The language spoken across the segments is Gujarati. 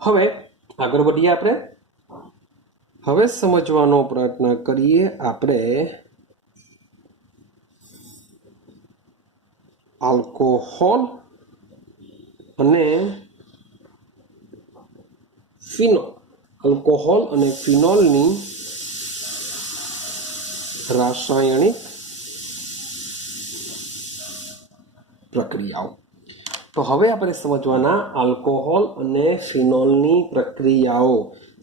હવે આગળ વધીએ આપણે. હવે સમજવાનો પ્રયત્ન કરીએ આપણે આલ્કોહોલ અને ફિનોલ. આલ્કોહોલ અને ફિનોલની રાસાયણિક પ્રક્રિયાઓ. તો હવે આપણે સમજવાના આલ્કોહોલ અને ફિનોલની પ્રક્રિયાઓ.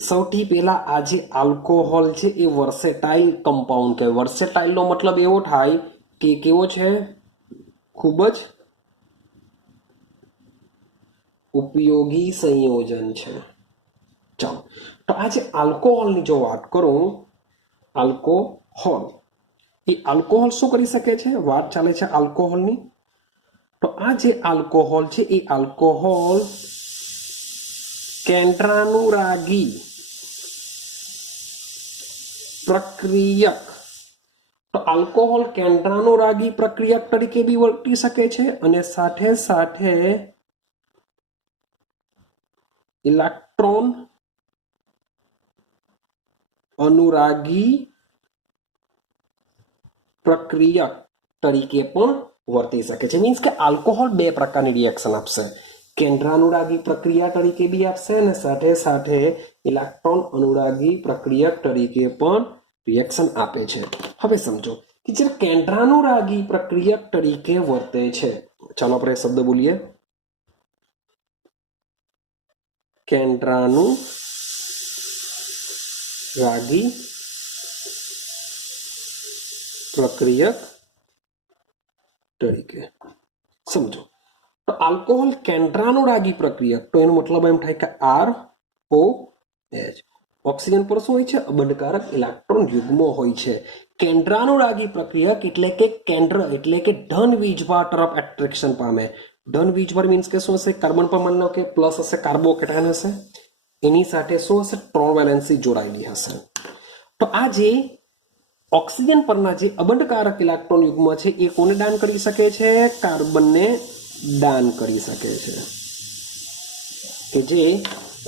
સૌથી પહેલા આ જે આલ્કોહોલ છે એ વર્સેટાઇલ કમ્પાઉન્ડ કહેવાય. વર્સેટાઇલનો મતલબ એવો થાય કે કેવો છે, ખૂબ જ ઉપયોગી સંયોજન છે. ચાલો, તો આ જે આલ્કોહોલની જો વાત કરું, આલ્કોહોલ એ આલ્કોહોલ શું કરી શકે છે, વાત ચાલે છે આલ્કોહોલની. તો આ જે આલ્કોહોલ છે એ આલ્કોહોલ કેન્દ્રાનુરાગી પ્રક્રિયક. તો આલ્કોહોલ કેન્દ્રાનુરાગી પ્રક્રિયક તરીકે બી વર્તી શકે છે અને સાથે સાથે ઇલેક્ટ્રોન અનુરાગી પ્રક્રિયક તરીકે પણ વર્તી શકે છે. મીન્સ કે આલ્કોહોલ બે પ્રકારની રિએક્શન આપશે. કેન્દ્રાનુરાગી પ્રક્રિયા તરીકે બી આપશે અને સાથે સાથે ઇલેક્ટ્રોન અનુરાગી પ્રક્રિયક તરીકે પણ રિએક્શન આપે છે. હવે સમજો કે જે કેન્દ્રાનુરાગી પ્રક્રિયક તરીકે વર્તે છે, ચાલો આપણે શબ્દ બોલીએ, કેન્દ્રાનુરાગી પ્રક્રિયક તરીકે. સમજો તો આલ્કોહોલ કેન્દ્રાનુરાગી પ્રક્રિયક, તો એનો મતલબ એમ થાય કે ROH. ઓક્સિજન પર શું હોય છે, અબંધકારક ઇલેક્ટ્રોન યુગ્મો હોય છે. કેન્દ્રાનુરાગી પ્રક્રિયક એટલે કે કેન્દ્ર એટલે કે ધન વીજભાર તરફ એટ્રેક્શન પામે. ધન વીજભાર મીન્સ કે શું હશે, કાર્બન પર માનો કે પ્લસ હશે, કાર્બોકેટાયન હશે, એની સાથે શું હશે, ત્રણ વેલેન્સી જોડાયેલી હશે. તો આ જે ઓક્સિજન પરના જે અબંધકારક ઇલેક્ટ્રોન યુગ્મ છે એ કોને દાન કરી શકે છે, કાર્બનને દાન કરી શકે છે. કે જે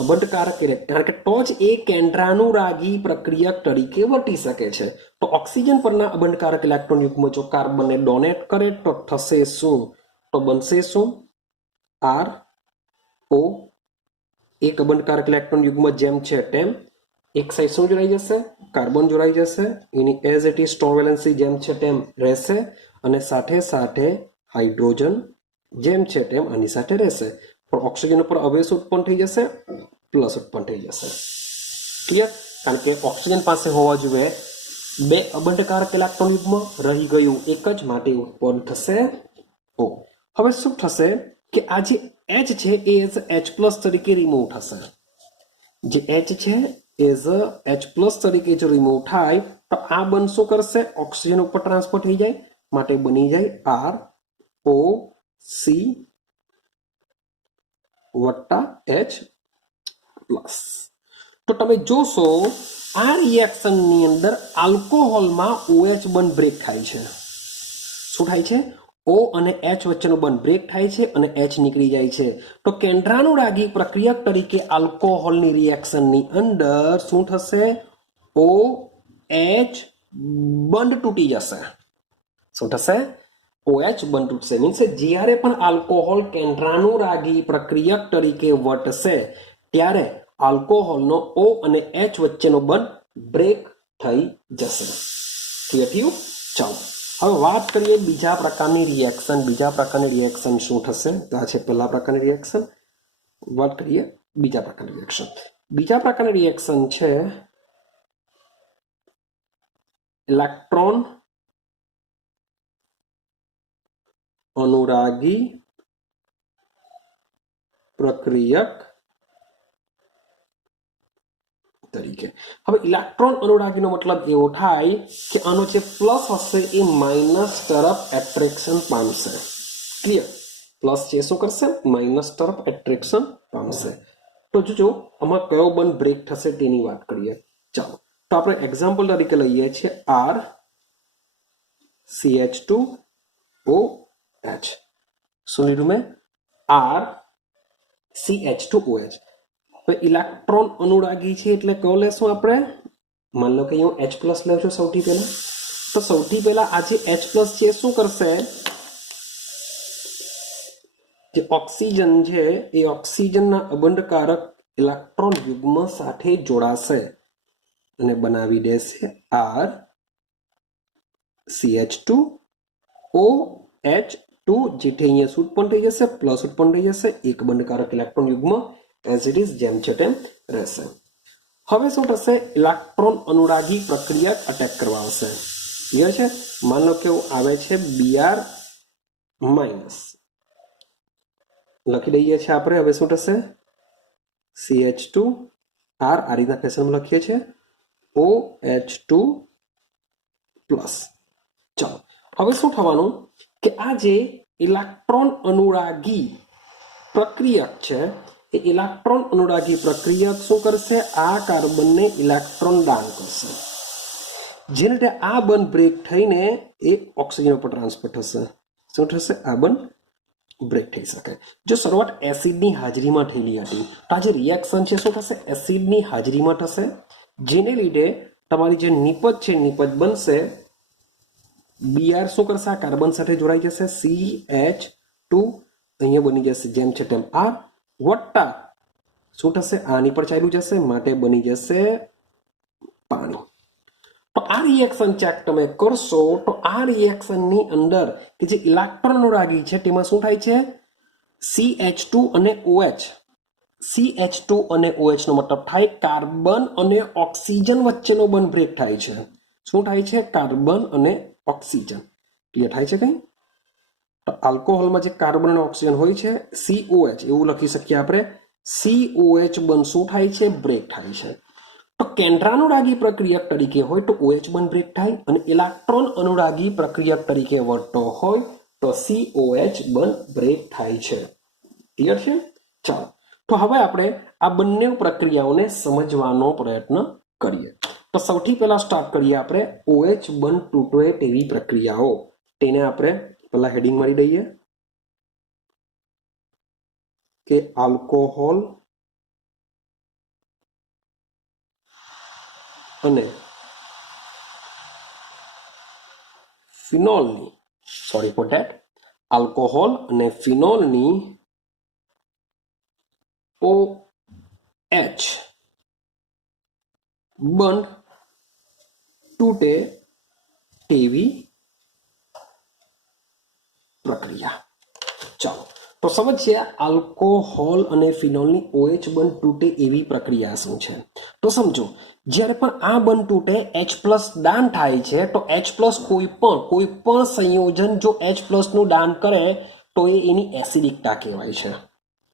અબંધકારક કારણ કે તો જ એ કેન્દ્રાનુરાગી પ્રક્રિયક તરીકે વર્તી શકે છે. તો ઓક્સિજન પરના અબંધકારક ઇલેક્ટ્રોન યુગ્મ જો કાર્બનને ડોનેટ કરે તો થશે શું, તો બનશે શું, RO. એક અબંધકારક ઇલેક્ટ્રોન યુગ્મ જેમ છે તેમ એક સાઈડ શું જોડાઈ જશે, કાર્બન જોડાઈ જશે, એની as it is strong valency જેમ છે તેમ રહેશે અને સાથે સાથે હાઇડ્રોજન જેમ છે તેમ આની સાથે રહેશે. પણ ઓક્સિજન ઉપર અવેશ ઉત્પન્ન થઈ જશે, પ્લસ ઉત્પન્ન થઈ જશે. ક્લિયર? કારણ કે ઓક્સિજન પાસે હોવા જોઈએ બે અબંધકારક ઇલેક્ટ્રોન યુગ્મ, રહી ગયું એક જ, માટે ઉત્પન્ન થશે O. હવે શું થશે કે આ જે H છે એ એઝ H પ્લસ તરીકે રિમૂવ થશે. જે H છે એઝ H પ્લસ તરીકે જો રિમૂવ થાય તો આ બન શું કરશે, ઓક્સિજન ઉપર ટ્રાન્સફર થઈ જાય, માટે બની જાય ROC વત્તા H પ્લસ. તો તમે જોશો આ રિએક્શનની અંદર આલ્કોહોલમાં OH બંધ બ્રેક થાય છે. શું થાય છે, O અને H વચ્ચેનો બંધ બ્રેક થાય છે અને H નીકળી જાય છે. તો કેન્દ્રાનુરાગી પ્રક્રિયક તરીકે આલ્કોહોલની રિએક્શનની અંદર શું થશે, OH બંધ તૂટી જશે. શું થશે, OH બંધ તૂટશે. મીન્સ જ્યારે પણ આલ્કોહોલ કેન્દ્રાનુરાગી પ્રક્રિયક તરીકે વર્તશે ત્યારે આલ્કોહોલનો O અને H વચ્ચેનો બંધ બ્રેક થઈ જશે. ક્લિયર થયું? ચાલો હવે વાત કરીએ બીજા પ્રકારની રિએક્શન. બીજા પ્રકારની રિએક્શન શું થશે, તો આ છે પહેલા પ્રકારની રિએક્શન. વાત કરીએ બીજા પ્રકારની રિએક્શન. બીજા પ્રકારની રિએક્શન છે ઇલેક્ટ્રોન અનુરાગી પ્રક્રિયક તરીકે. હવે ઇલેક્ટ્રોન અનુરાગીનો મતલબ એવો થાય કે આનો જે પ્લસ હશે એ માઇનસ તરફ એટ્રેક્શન પામશે. ક્લિયર? પ્લસ જે શું કરશે, માઇનસ તરફ એટ્રેક્શન પામશે. તો જોજો આમાં કયો બંધ બ્રેક થશે તેની વાત કરીએ. ચાલો તો આપણે એક્ઝામ્પલ તરીકે લઈએ છીએ RCH2OH. શું લીધું મેં, RCH2OH. હવે ઇલેક્ટ્રોન અનુરાગી છે એટલે કયો લેશું આપણે? માન લો કે હું H+ લઉં છું સૌથી પહેલા. તો સૌથી પહેલા આ જે H+ છે શું કરશે? જે ઓક્સિજન છે એ ઓક્સિજનના અબંધકારક ઇલેક્ટ્રોન યુગ્મ સાથે જોડાશે અને બનાવી દેશે RCH2OH2, જેથી અહીંયા શું ઉત્પન્ન થઈ જશે? પ્લસ ઉત્પન્ન થઈ જશે. એક બંધકારક ઇલેક્ટ્રોન યુગ્મ એઝ ઇટ ઇઝ જેમ છે તેમ રહેશે. હવે શું થશે? ઇલેક્ટ્રોન અનુરાગી પ્રક્રિયા અટેક કરવા આવશે. ક્લિયર છે? માન લો કે આવે છે Br- લખી દઈએ છીએ આપણે. હવે શું થશે? CH2R આ રીતના ફેશનમાં લખીએ છીએ, OH2+. ચાલો હવે શું થવાનું કે આ જે ઇલેક્ટ્રોન અનુરાગી પ્રક્રિયક છે એ ઇલેક્ટ્રોન અનુરાગી પ્રક્રિયક શું કરશે? આ કાર્બનને ઇલેક્ટ્રોન દાન કરશે, જેને લીધે આ બંધ બ્રેક થઈને એ ઓક્સિજન ઉપર ટ્રાન્સફર થશે. શું થશે? આ બંધ બ્રેક થઈ શકે. જો શરૂઆત એસિડની હાજરીમાં થયેલી હતી તો આ જે રિએક્શન છે શું થશે? એસિડની હાજરીમાં થશે, જેને લીધે તમારી જે નિપજ છે નિપજ બનશે. Br શું કરશે? આ કાર્બન સાથે જોડાઈ જશે, CH2 અહીંયા બની જશે જેમ છે તેમ R, વત્તા શું થશે? આની પર ચાલ્યું જશે, માટે બની જશે પાણી. તો આ રિએક્શન ચેક તમે કરશો તો આ રિએક્શનની અંદર કે જે ઇલેક્ટ્રોન અનુરાગી છે તેમાં શું થાય છે? CH2 અને OH. CH2 અને OH નો મતલબ થાય કાર્બન અને ઓક્સિજન વચ્ચેનો બંધ બ્રેક થાય છે. શું થાય છે? કાર્બન અને ઓક્સિજન. ક્લિયર થાય છે કઈ? તો આલ્કોહોલમાં જે કાર્બન અને ઓક્સિજન હોય છે COH એવું લખી શકીએ આપણે. COH બંધ શું થાય છે? બ્રેક થાય છે. તો કેન્દ્રાનુરાગી પ્રક્રિયક તરીકે હોય તો OH બંધ બ્રેક થાય, અને ઇલેક્ટ્રોન અનુરાગી પ્રક્રિયક તરીકે વર્તતો હોય તો COH બંધ બ્રેક થાય છે. ક્લિયર છે? ચાલો તો હવે આપણે આ બંને પ્રક્રિયાઓને સમજવાનો પ્રયત્ન કરીએ. તો સૌથી પહેલા સ્ટાર્ટ કરીએ આપણે OH બંધ તૂટે તેવી પ્રક્રિયાઓ. તેને આપણે પહેલા હેડિંગ મારી દઈએ કે આલ્કોહોલ અને ફિનોલની, સોરી ફોર ધેટ, આલ્કોહોલ અને ફિનોલની OH બંધ તૂટે તેવી પ્રક્રિયા. ચાલો તો સમજીએ આલ્કોહોલ અને ફિનોલની OH બંધ તૂટે એવી પ્રક્રિયા શું છે. તો સમજો, જ્યારે પણ આ બંધ તૂટે H+ દાન થાય છે તો H+ કોઈ પણ સંયોજન જો H+ નું દાન કરે તો એ એની એસિડિકતા કહેવાય છે.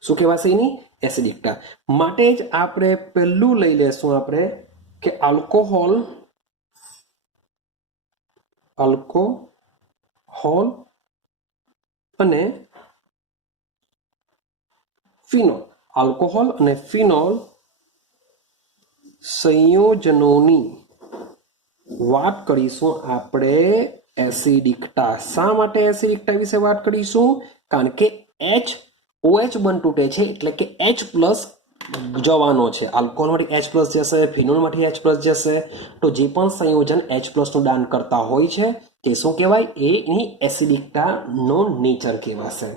શું કહેવાશે? એની એસિડિકતા. માટે જ આપણે પહેલું લઈ લેશું આપણે કે આલ્કોહોલ અને ફિનોલ. આલ્કોહોલ અને ફિનોલ સંયોજનોની વાત કરીશું આપણે એસિડિકતા. શા માટે એસિડિકતા વિશે વાત કરીશું? કારણ કે OH બંધ તૂટે છે એટલે કે H+ જવાનો છે. આલ્કોહોલમાંથી H+ જશે, ફિનોલમાંથી H+ જશે. તો જે પણ સંયોજન H+ નું દાન કરતા હોય છે તે શું કહેવાય? એની એસિડિકતાનો નેચર કહેવાશે.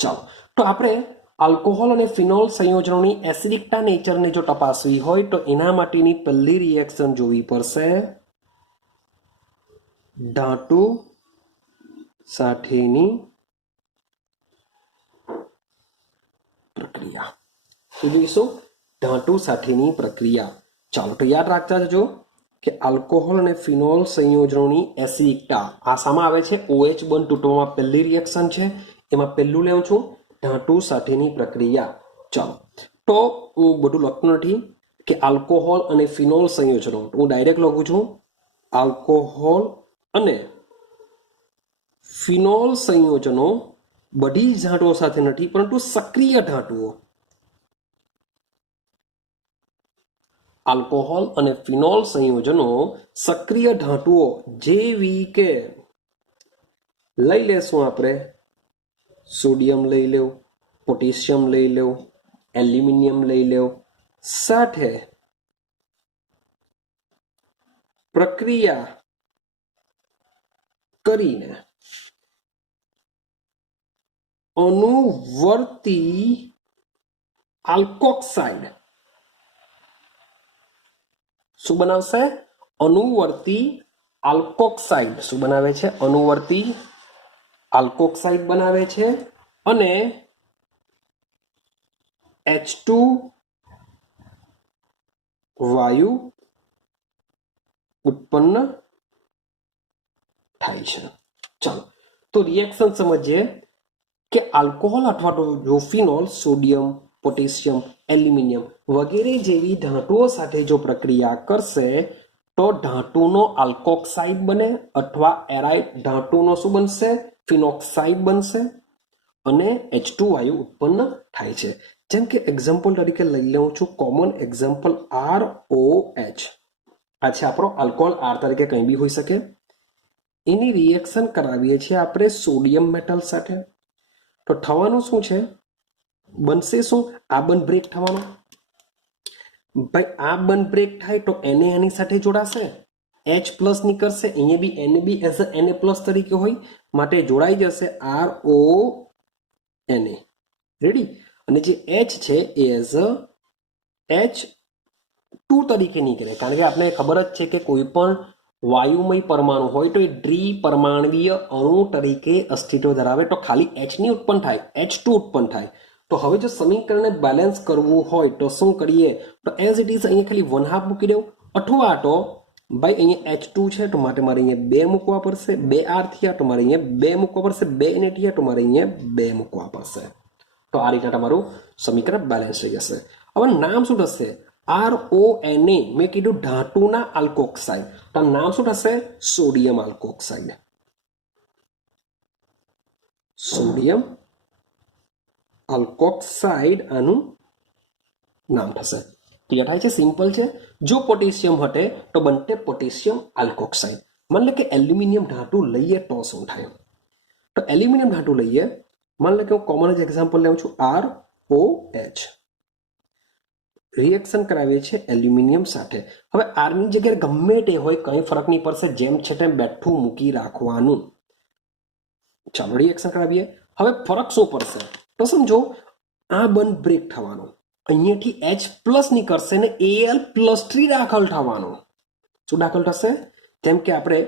ચાલો તો આપણે આલ્કોહોલ અને ફિનોલ સંયોજનોની એસિડિકતા નેચરને જો તપાસવી હોય તો એના માટેની પહેલી રિએક્શન જોવી પડશે ધાતુ સાથેની પ્રક્રિયા. શું જોઈશું? ધાતુ સાથેની પ્રક્રિયા. ચાલો તો યાદ રાખતા જજો કે આલ્કોહોલ અને ફિનોલ સંયોજનોની એસિડિકતા આ શામાં આવે છે? OH બંધ તૂટવામાં પહેલી રિએક્શન છે, એમાં પહેલું લેવું છું ધાતુ સાથેની પ્રક્રિયા. ચાલો તો હું બધું લખતો નથી કે આલ્કોહોલ અને ફિનોલ સંયોજનો, હું ડાયરેક્ટ લખું છું આલ્કોહોલ અને ફિનોલ સંયોજનો બધી જ ધાતુઓ સાથે નથી, પરંતુ સક્રિય ધાતુઓ. આલ્કોહોલ અને ફિનોલ સંયોજનો સક્રિય ધાતુઓ જેવી કે લઈ લેશું આપણે સોડિયમ લઈ લેવું, પોટેશિયમ લઈ લેવું, એલ્યુમિનિયમ લઈ લેવું, સાથે પ્રક્રિયા કરીને અનુવર્તી આલ્કોક્સાઇડ શું બનાવશે? અનુવર્તી આલ્કોક્સાઇડ શું બનાવે છે? અનુવર્તી આલ્કોક્સાઇડ બનાવે છે અને H2 વાયુ ઉત્પન્ન થાય છે. ચાલો તો રિએક્શન સમજીએ કે આલ્કોહોલ અથવા તો જો ફિનોલ સોડિયમ, પોટેશિયમ, એલ્યુમિનિયમ વગેરે જેવી ધાતુઓ સાથે જો પ્રક્રિયા કરશે તો ધાતુનો આલ્કોક્સાઇડ બને અથવા એરાઇડ ધાતુનો શું બનશે? ફિનોક્સાઇડ બનશે અને H2 વાયુ ઉત્પન્ન થાય છે. જેમ કે એક્ઝામ્પલ તરીકે લઈ લઉં છું, કોમન એક્ઝામ્પલ ROH. આ છે આપણો આલ્કોહોલ, R તરીકે કંઈ બી હોઈ શકે. એની રિએક્શન કરાવીએ છીએ આપણે સોડિયમ મેટલ સાથે. તો થવાનું શું છે? બનશે શું? આ બંધ બ્રેક થવાનો. ભાઈ આ બંધ બ્રેક થાય તો એને એની સાથે જોડાશે, H પ્લસ નીકળશે, અહીંયા બી એને બી એઝ અ Na પ્લસ તરીકે હોય માટે જોડાઈ જશે RONA. રેડી? અને જે H છે એ એઝ અ H2 તરીકે નીકળે, કારણ કે આપણે ખબર જ છે કે કોઈ પણ વાયુમય પરમાણુ હોય તો એ દ્વિપરમાણવીય અણુ તરીકે અસ્તિત્વ ધરાવે તો ખાલી H ની ઉત્પન્ન થાય, H2 ઉત્પન્ન થાય. તો હવે જો સમીકરણને બેલેન્સ કરવું હોય તો શું કરીએ? તો એઝ ઇટ ઇઝ અહીંયા ખાલી 1/2 મૂકી દેવું, અથવા તો ભાઈ અહીંયા H2 છે તો માટે મારે અહીંયા 2 મૂકવા પડશે, 2 R થયા તો મારે અહીંયા 2 મૂકવા પડશે, 2 Na થયા તો મારે અહીંયા 2 મૂકવા પડશે. તો આ રીતના તમારું સમીકરણ બેલેન્સ થઈ જશે. હવે નામ શું થશે? RONA. મેં કીધું ધાતુના આલ્કોક્સાઇડ, તો નામ શું થશે? Sodium alkoxide. સોડિયમ આલ્કોક્સાઇડ આનું નામ થશે. ક્લિયર થાય છે? સિમ્પલ છે. જો પોટેશિયમ હટે તો બનતે પોટેશિયમ આલ્કોક્સાઇડ. માન લે કે એલ્યુમિનિયમ ધાતુ લઈએ તો શું થાય? તો એલ્યુમિનિયમ ધાતુ લઈએ, માન લે કે હું કોમન જ એક્ઝામ્પલ લઉં છું, ROH. રિએક્શન કરાવીએ છીએ એલ્યુમિનિયમ સાથે. હવે આરની જગ્યાએ ગમે તે હોય કંઈ ફરક નહીં પડશે, જેમ છે તેમ બેઠું મૂકી રાખવાનું. ચાલો રિએક્શન કરાવીએ. હવે ફરક શું પડશે? તો સમજો આ બંધ બ્રેક થવાનો, અહીંયાથી H પ્લસ નીકળશે ને Al+3 દાખલ થવાનો. શું દાખલ થશે? જેમ કે આપણે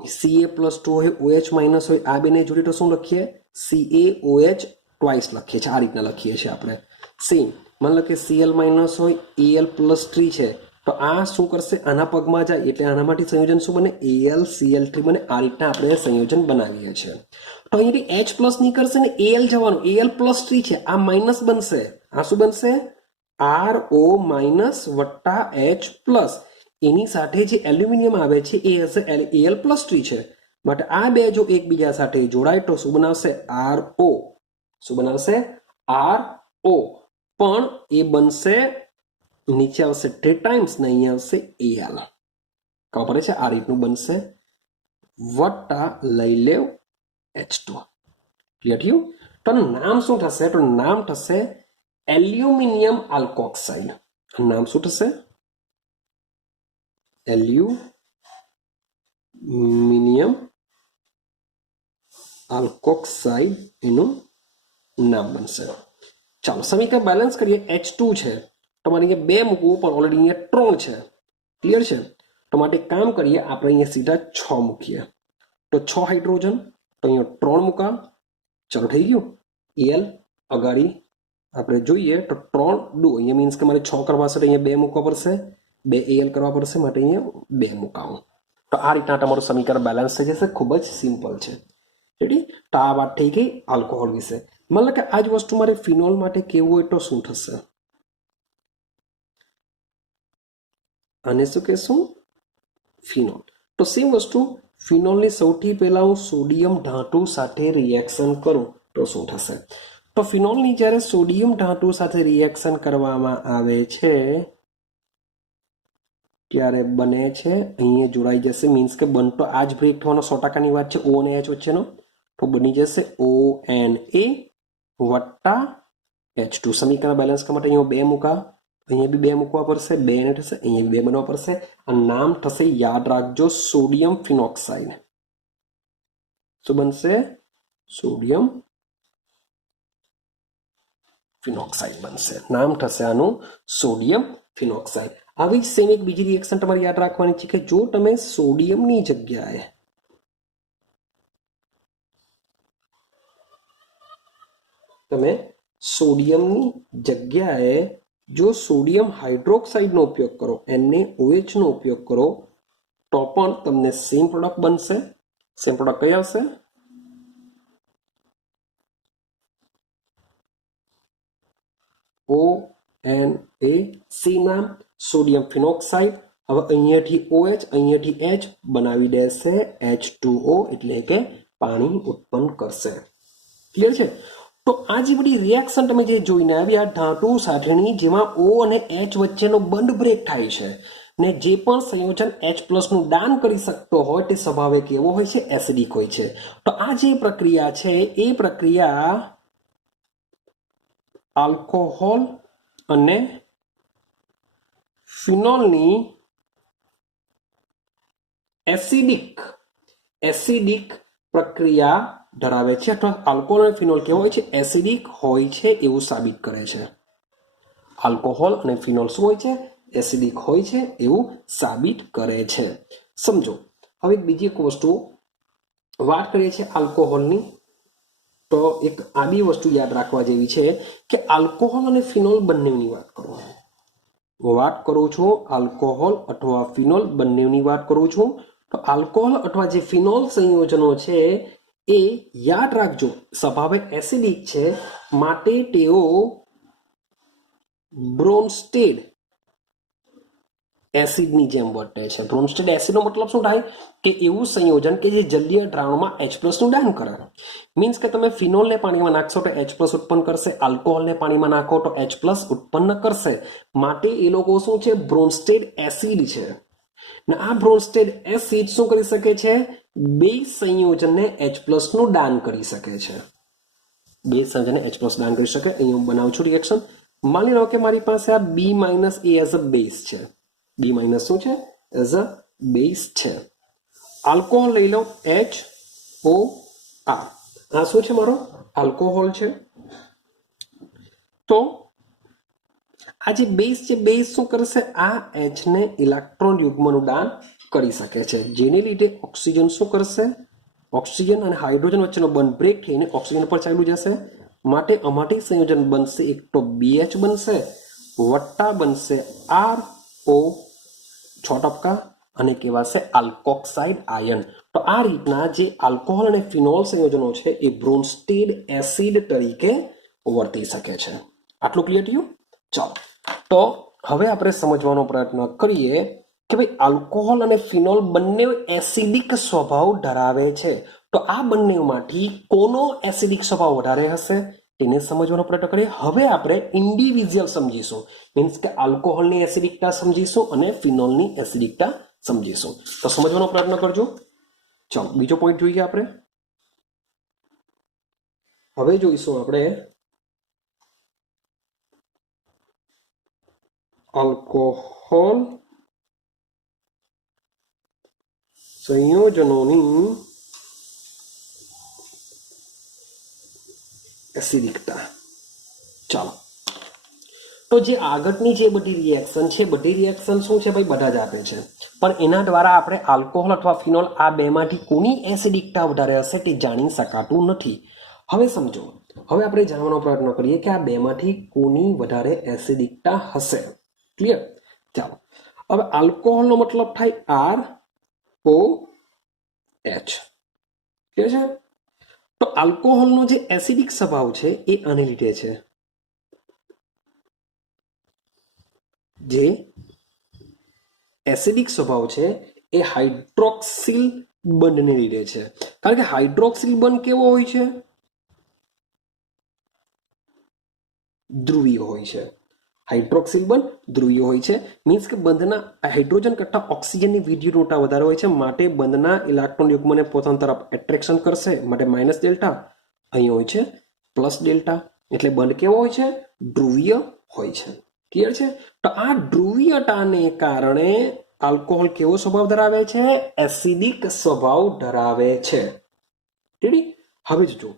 Ca+2 હોય, OH માઇનસ હોય, આ બેને જોડે તો શું લખીએ? CaOH ટ્વાઇસ લખીએ છીએ. આ રીતના લખીએ છીએ આપણે. સેમ માન લો કે Cl માઇનસ હોય, Al+3 છે તો આ શું કરશે? આના પગમાં જાય એટલે આનામાંથી સંયોજન શું બને? AlCl3 બને. આ રીતના આપણે સંયોજન બનાવીએ છીએ. તો અહીંથી H પ્લસ નીકળશે ને Al જવાનું, Al+3 છે, આ માઇનસ બનશે. આ શું બનશે? RO માઇનસ વત્તા H પ્લસ. એની સાથે જે એલ્યુમિનિયમ આવે છે એ Al+3 છે, માટે આ બે જો એકબીજા સાથે જોડાય તો શું બનાવશે? RO. શું બનાવશે? RO. પણ એ બનશે, નીચે આવશે 3 ટાઈમ્સ ને અહીંયા આવશે Al. ખબર પડે છે? આ રીતનું બનશે. વત્તા લઈ લેવ H2. ક્લિયર થયું? તો નામ શું થશે? તો નામ થશે એલ્યુમિનિયમ આલ્કોક્સાઇડ. નામ શું થશે? એલ્યુમિનિયમ આલ્કોક્સાઇડ એનું નામ બનશે. ચાલો સમીકરણ બેલેન્સ કરીએ. H2 છે તમારે અહીંયા 2 મૂકવું, પણ ઓલરેડી અહીંયા 3 છે. ક્લિયર છે? તો માટે કામ કરીએ, આપણે અહીંયા સીધા 6 મૂકીએ. તો 6 હાઇડ્રોજન, તો અહીંયા 3 મૂકા. ચાલો થઈ ગયું. Al અગાડી આપણે જોઈએ તો 3 ડુ, અહીંયા મીન્સ કે મારે 6 કરવા છે તો અહીંયા 2 મૂકવા પડશે, 2 Al કરવા પડશે, માટે અહીંયા 2 મૂકાવું. તો આ રીતના તમારું સમીકરણ બેલેન્સ થઈ જશે. ખૂબ જ સિમ્પલ છે. રેડી? તો આ વાત થઈ ગઈ આલ્કોહોલ વિશે. મતલબ કે આ જ વસ્તુ મારે ફિનોલ માટે કેવું હોય તો શું થશે? આને શું કહેશું? ફિનોલ. તો સેમ વસ્તુ, ફિનોલની સૌથી પહેલા હું સોડિયમ ધાતુ સાથે રિએક્શન કરું તો શું થશે? તો ફિનોલની જ્યારે સોડિયમ ધાતુ સાથે રિએક્શન કરવામાં આવે છે ત્યારે બને છે, અહીંયા જોડાઈ જશે, મીન્સ કે બનતો આ જ બ્રેક થવાનો 100%ની વાત છે. O અને H વચ્ચેનો તો બની જશે ONA વત્તા H2 સમીકરણ બેલેન્સ કરવા માટે અહીંયા 2 મૂકા, અહીંયા બી 2 મૂકવા પડશે, 2 ને થશે, અહીંયા 2 બનવા પડશે. આ નામ થશે, યાદ રાખજો, સોડિયમ ફિનોક્સાઇડ. શું બનશે? સોડિયમ ફિનોક્સાઇડ બનશે. નામ થશે આનું સોડિયમ ફિનોક્સાઇડ. આવી સેમ એક બીજી રિએક્શન તમારે યાદ રાખવાની છે કે જો તમે સોડિયમની જગ્યાએ જો સોડિયમ હાઇડ્રોક્સાઇડનો ઉપયોગ કરો, NaOH નો ઉપયોગ કરો, તો પણ તમને સેમ પ્રોડક્ટ બનશે. સેમ પ્રોડક્ટ કઈ આવશે? ONA, સી નામ, સોડિયમ ફિનોક્સાઇડ. હવે અહીંયાથી OH, અહીંયાથી H બનાવી દેશે H2O, એટલે કે પાણી ઉત્પન્ન કરશે. ક્લિયર છે? તો આ જે બધી રિએક્શન તમે જે જોઈને આવ્યા ધાતુ સાથેની, જેમાં O અને H વચ્ચેનો બંધ બ્રેક થાય છે, ને જે પણ સંયોજન H+ નું દાન કરી શકતો હોય તે સ્વભાવે કેવો હોય છે? એસિડિક હોય છે. તો આ જે પ્રક્રિયા છે એ પ્રક્રિયા આલ્કોહોલ અને ફિનોલની એસિડિક પ્રક્રિયા ધરાવે છે, અથવા આલ્કોહોલ અને ફિનોલ કેવો હોય છે? એસિડિક હોય છે એવું સાબિત કરે છે. આલ્કોહોલ અને ફિનોલ શું હોય છે? એસિડિક હોય છે એવું સાબિત કરે છે. સમજો. હવે બીજી એક વસ્તુ વાત કરીએ છીએ આલ્કોહોલની, તો એક આ બી વસ્તુ યાદ રાખવા જેવી છે કે આલ્કોહોલ અને ફિનોલ બંનેની વાત કરું છું. આલ્કોહોલ અથવા ફિનોલ બંનેની વાત કરું છું. તો આલ્કોહોલ અથવા જે ફિનોલ સંયોજનો છે એ યાદ રાખજો સ્વભાવે એસિડિક છે, માટે તેઓ બ્રોન્સ્ટેડ એસિડની જેમ વર્તે છે. બ્રોન્સ્ટેડ એસિડનો મતલબ શું થાય? કે એવું સંયોજન કે જે જલીય દ્રાવણમાં H+ નું દાન કરે. મીન્સ કે તમે ફિનોલને પાણીમાં નાખશો તો H+ ઉત્પન્ન કરશે, આલ્કોહોલને પાણીમાં નાખો તો H+ ઉત્પન્ન કરશે. માટે એ લોકો શું છે? બ્રોન્સ્ટેડ એસિડ છે. ને આ બ્રોન્સ્ટેડ એસિડ શું કરી શકે છે? બે સંયોજનને H+ નું દાન કરી શકે છે. બે સંયોજનને H+ દાન કરી શકે. અહીં હું બનાવું છું રિએક્શન. માની લો કે મારી પાસે આ B- A as a base છે. B- શું છે? એઝ અ બેઝ છે. આલ્કોહોલ લઈ લો, HOR. આ શું છે? મારો આલ્કોહોલ છે. તો આ જે બેઝ છે, બેઝ શું કરશે? આ H ને ઇલેક્ટ્રોન યુગ્મનું દાન કરી શકે છે, જેને લીધે ઓક્સિજન શું કરશે? ઓક્સિજન અને હાઇડ્રોજન વચ્ચેનો બંધ બ્રેક થઈને ઓક્સિજન પર ચાલ્યું જશે. માટે અમાટી સંયોજન બનશે, એક તો BH બનશે, વત્તા બનશે RO, 6 ટપકા, અને કહેવાશે આલ્કોક્સાઇડ આયન. તો આ રીતના જે આલ્કોહોલ અને ફિનોલ સંયોજનો છે એ બ્રોન્સ્ટેડ એસિડ તરીકે વર્તી શકે છે. આટલું ક્લિયર થયું? ચાલો, તો હવે આપણે સમજવાનો પ્રયત્ન કરીએ કે ભાઈ આલ્કોહોલ અને ફિનોલ બંને એસિડિક સ્વભાવ ધરાવે છે. તો આ બંનેમાંથી કોનો એસિડિક સ્વભાવ વધારે હશે તેને સમજવાનો પ્રયત્ન કરીએ. હવે આપણે ઇન્ડિવિજ્યુઅલ સમજીશું, મીન્સ કે આલ્કોહોલની એસિડિકતા સમજીશું અને ફિનોલની એસિડિકતા સમજીશું. તો સમજવાનો પ્રયત્ન કરજો. ચાલો, બીજો પોઈન્ટ જોઈએ આપણે. હવે જોઈશું આપણે આલ્કોહોલ સંયોજનોની એસિડિકતા. ચાલો, તો જે આગળની જે બધી રિએક્શન છે, બધી રિએક્શન શું છે ભાઈ? બધા જ આપે છે, પણ એના દ્વારા આપણે આલ્કોહોલ અથવા ફિનોલ આ બેમાંથી કોની એસિડિકતા વધારે હશે તે જાણી શકાતું નથી. હવે સમજો, હવે આપણે જાણવાનો પ્રયત્ન કરીએ કે આ બેમાંથી કોની વધારે એસિડિકતા હશે. ક્લિયર? ચાલો, હવે આલ્કોહોલનો મતલબ થાય ROH. ક્લિયર છે? તો આલ્કોહોલનો જે એસિડિક સ્વભાવ છે એ આને લીધે છે. જે એસિડિક સ્વભાવ છે એ હાઇડ્રોક્સિલ બંધને લીધે છે. કારણ કે હાઇડ્રોક્સિલ બંધ કેવો હોય છે? ધ્રુવીય હોય છે. હાઇડ્રોક્સિલ બંધ ધ્રુવીય હોય છે, મીન્સ કે બંધના હાઇડ્રોજન કરતા ઓક્સિજનની વિદ્યુતઋણતા વધારે હોય છે, માટે બંધના ઇલેક્ટ્રોન યુગ્મને પોતાની તરફ એટ્રેક્શન કરશે, માટે -Δ. અહીં હોય છે +Δ. એટલે બંધ કેવો હોય છે? ધ્રુવીય હોય છે. ક્લિયર છે? તો આ ધ્રુવીયતાને કારણે આલ્કોહોલ કેવો સ્વભાવ ધરાવે છે? એસિડિક સ્વભાવ ધરાવે છે. રેડી? હવે જો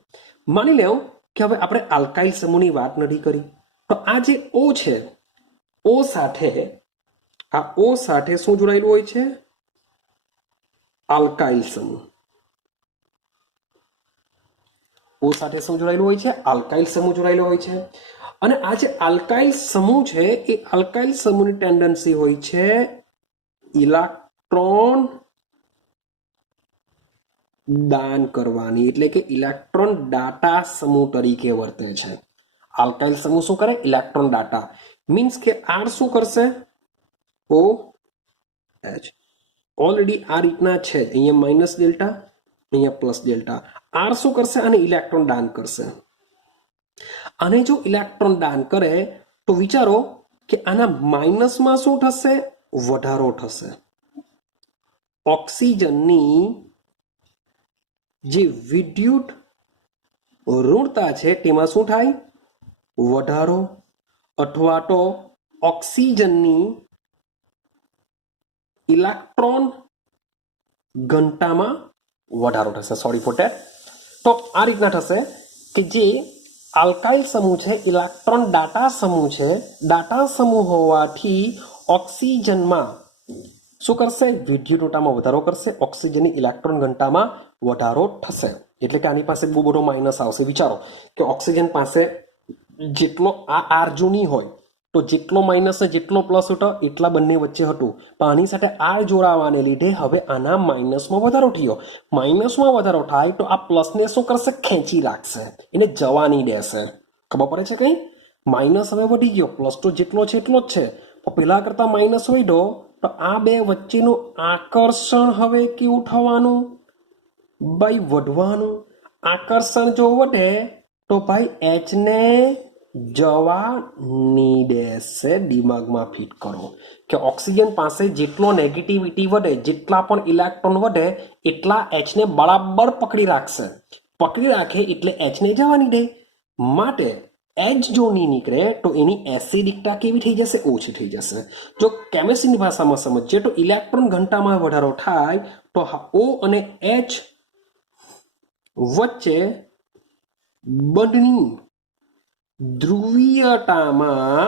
માની લેવું કે હવે આપણે આલ્કાઇલ સમૂહની વાત નથી કરી, તો આ જે O છે, O સાથે આ O સાથે શું જોડાયેલું હોય છે? આલ્કાઇલ સમૂહ. O સાથે શું જોડાયેલું હોય છે? આલ્કાઇલ સમૂહ જોડાયેલો હોય છે. અને આ જે આલ્કાઇલ સમૂહ છે એ આલ્કાઇલ સમૂહની ટેન્ડન્સી હોય છે ઇલેક્ટ્રોન દાન કરવાની, એટલે કે ઇલેક્ટ્રોન દાતા સમૂહ તરીકે વર્તે છે. આલ્કાઇલ સમૂહ શું કરે? ઇલેક્ટ્રોન દાતા. મીન્સ કે R શું કરશે? OH. ઓલરેડી આ રીતના છે, અહીંયા માઇનસ ડેલ્ટા, અહીંયા પ્લસ ડેલ્ટા. R શું કરશે? આને ઇલેક્ટ્રોન દાન કરશે. અને જો ઇલેક્ટ્રોન દાન કરે તો વિચારો કે આના માઇનસમાં શું થશે? વધારો થશે. ઓક્સિજનની જે વિદ્યુત ઋણતા છે તેમાં શું થાય? વધારો. અથવા તો ઓક્સિજનની ઇલેક્ટ્રોન ઘનતામાં વધારો થશે. Sorry for that. તો આ રીતના થશે કે જે આલ્કાઇલ સમૂહ છે ઇલેક્ટ્રોન દાતા સમૂહ છે. દાતા સમૂહ હોવાથી ઓક્સિજનમાં શું કરશે? વિદ્યુતતામાં વધારો કરશે. ઓક્સિજનની ઇલેક્ટ્રોન ઘનતામાં વધારો થશે. એટલે કે આની પાસે બહુ બધો માઇનસ આવશે. વિચારો કે ઓક્સિજન પાસે જેટલો આ આર જો નહીં હોય તો જેટલો માઇનસ ને જેટલો પ્લસ હતો એટલા બંને વચ્ચે હતું, પણ આની સાથે આર જોડાવાને લીધે હવે આના માઇનસમાં વધારો થયો. માઇનસમાં વધારો થાય તો આ પ્લસને શું કરશે? ખેંચી રાખશે, એને જવા નહીં દેશે. ખબર પડે છે કઈ? માઇનસ હવે વધી ગયો, પ્લસ તો જેટલો છે એટલો જ છે, પણ પેલા કરતા માઇનસ વધ્યો તો આ બે વચ્ચેનું આકર્ષણ હવે કેવું થવાનું? ભાઈ વધવાનું. આકર્ષણ જો વધે તો ભાઈ એચ ને જવા નહીં દેશે. દિમાગમાં ફિટ કરો કે ઓક્સિજન પાસે જેટલો નેગેટિવિટી વધે, જેટલા પણ ઇલેક્ટ્રોન વધે એટલા એચ ને બરાબર પકડી રાખશે. પકડી રાખે એટલે એચ ને જવા નહીં દે. માટે એચ જો નહીં નીકળે તો એની એસિડિકતા કેવી થઈ જશે? ઓછી થઈ જશે. જો કેમિસ્ટ્રીની ભાષામાં સમજીએ તો ઇલેક્ટ્રોન ઘનતામાં વધારો થાય તો O અને H વચ્ચે બંધની ધ્રુવીયતામાં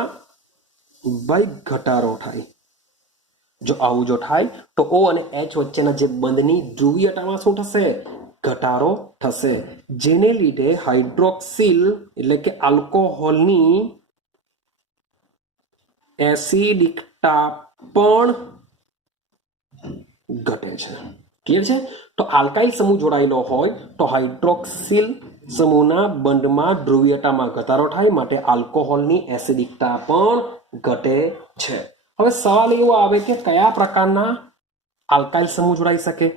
ભાઈ ઘટાડો થાય. જો આવું જો થાય તો O અને H વચ્ચેના જે બંધની ધ્રુવીયતામાં શું થશે? ઘટાડો થશે. જેને લીધે હાઇડ્રોક્સિલ એટલે કે આલ્કોહોલની એસિડિકતા પણ ઘટે છે. ક્લિયર છે? તો આલ્કાઇલ સમૂહ જોડાયેલો હોય તો હાઇડ્રોક્સિલ સમૂહના બંધમાં ધ્રુવીયતામાં ઘટાડો થાય, માટે આલ્કોહોલની એસિડિકતા પણ ઘટે છે. હવે સવાલ એવો આવે કે કયા પ્રકારના આલ્કાઇલ સમૂહ જોડાઈ શકે?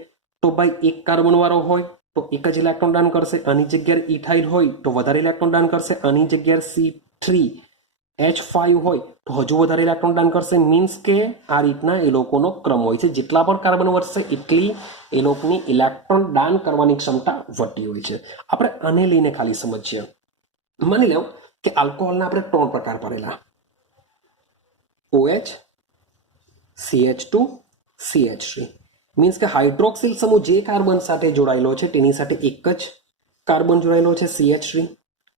તો ભાઈ એક કાર્બન વાળો હોય તો એક જ ઇલેક્ટ્રોન દાન કરશે. આની જગ્યાએ ઇથાઇલ હોય તો વધારે ઇલેક્ટ્રોન દાન કરશે. આની જગ્યાએ C3H5 હોય તો હજુ વધારે ઇલેક્ટ્રોન દાન કરશે. મીન્સ કે આ રીતના એ લોકોનો ક્રમ હોય છે. જેટલા પણ કાર્બન વધશે એટલી એ લોકોની ઇલેક્ટ્રોન દાન કરવાની ક્ષમતા વધતી હોય છે. આપણે આને લઈને ખાલી સમજીએ. માની લો કે આલ્કોહોલના આપણે 3 પ્રકાર પડેલા: OH, CH2, CH3. મીન્સ કે હાઇડ્રોક્સિલ સમૂહ જે કાર્બન સાથે જોડાયેલો છે તેની સાથે એક જ કાર્બન જોડાયેલો છે, CH3.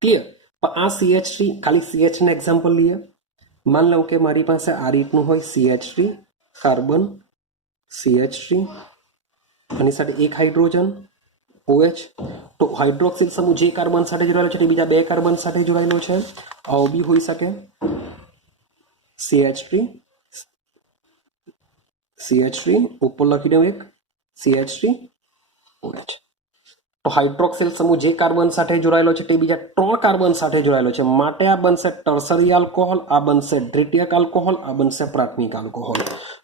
ક્લિયર? પણ આ CH3 ખાલી CH ને એક્ઝામ્પલ લઈએ. માન લો કે મારી પાસે આ રીતનું હોય CH3 કાર્બન, CH3 આની સાથે એક હાઇડ્રોજન OH. તો હાઇડ્રોક્સિલ સમૂહ જે કાર્બન સાથે જોડાયેલો છે તે બીજા 2 કાર્બન સાથે જોડાયેલો છે. આવો બી હોઈ શકે CH3 ઉપર લખી દઉં એક CH3 OH. તો હાઇડ્રોક્સિલ સમૂહ જે કાર્બન સાથે જોડાયેલો છે તે બીજા 3 કાર્બન સાથે જોડાયેલો છે, માટે આ બનશે ટર્સરી આલ્કોહોલ, આ બનશે દ્વિતીયક આલ્કોહોલ, આ બનશે પ્રાથમિક આલ્કોહોલ.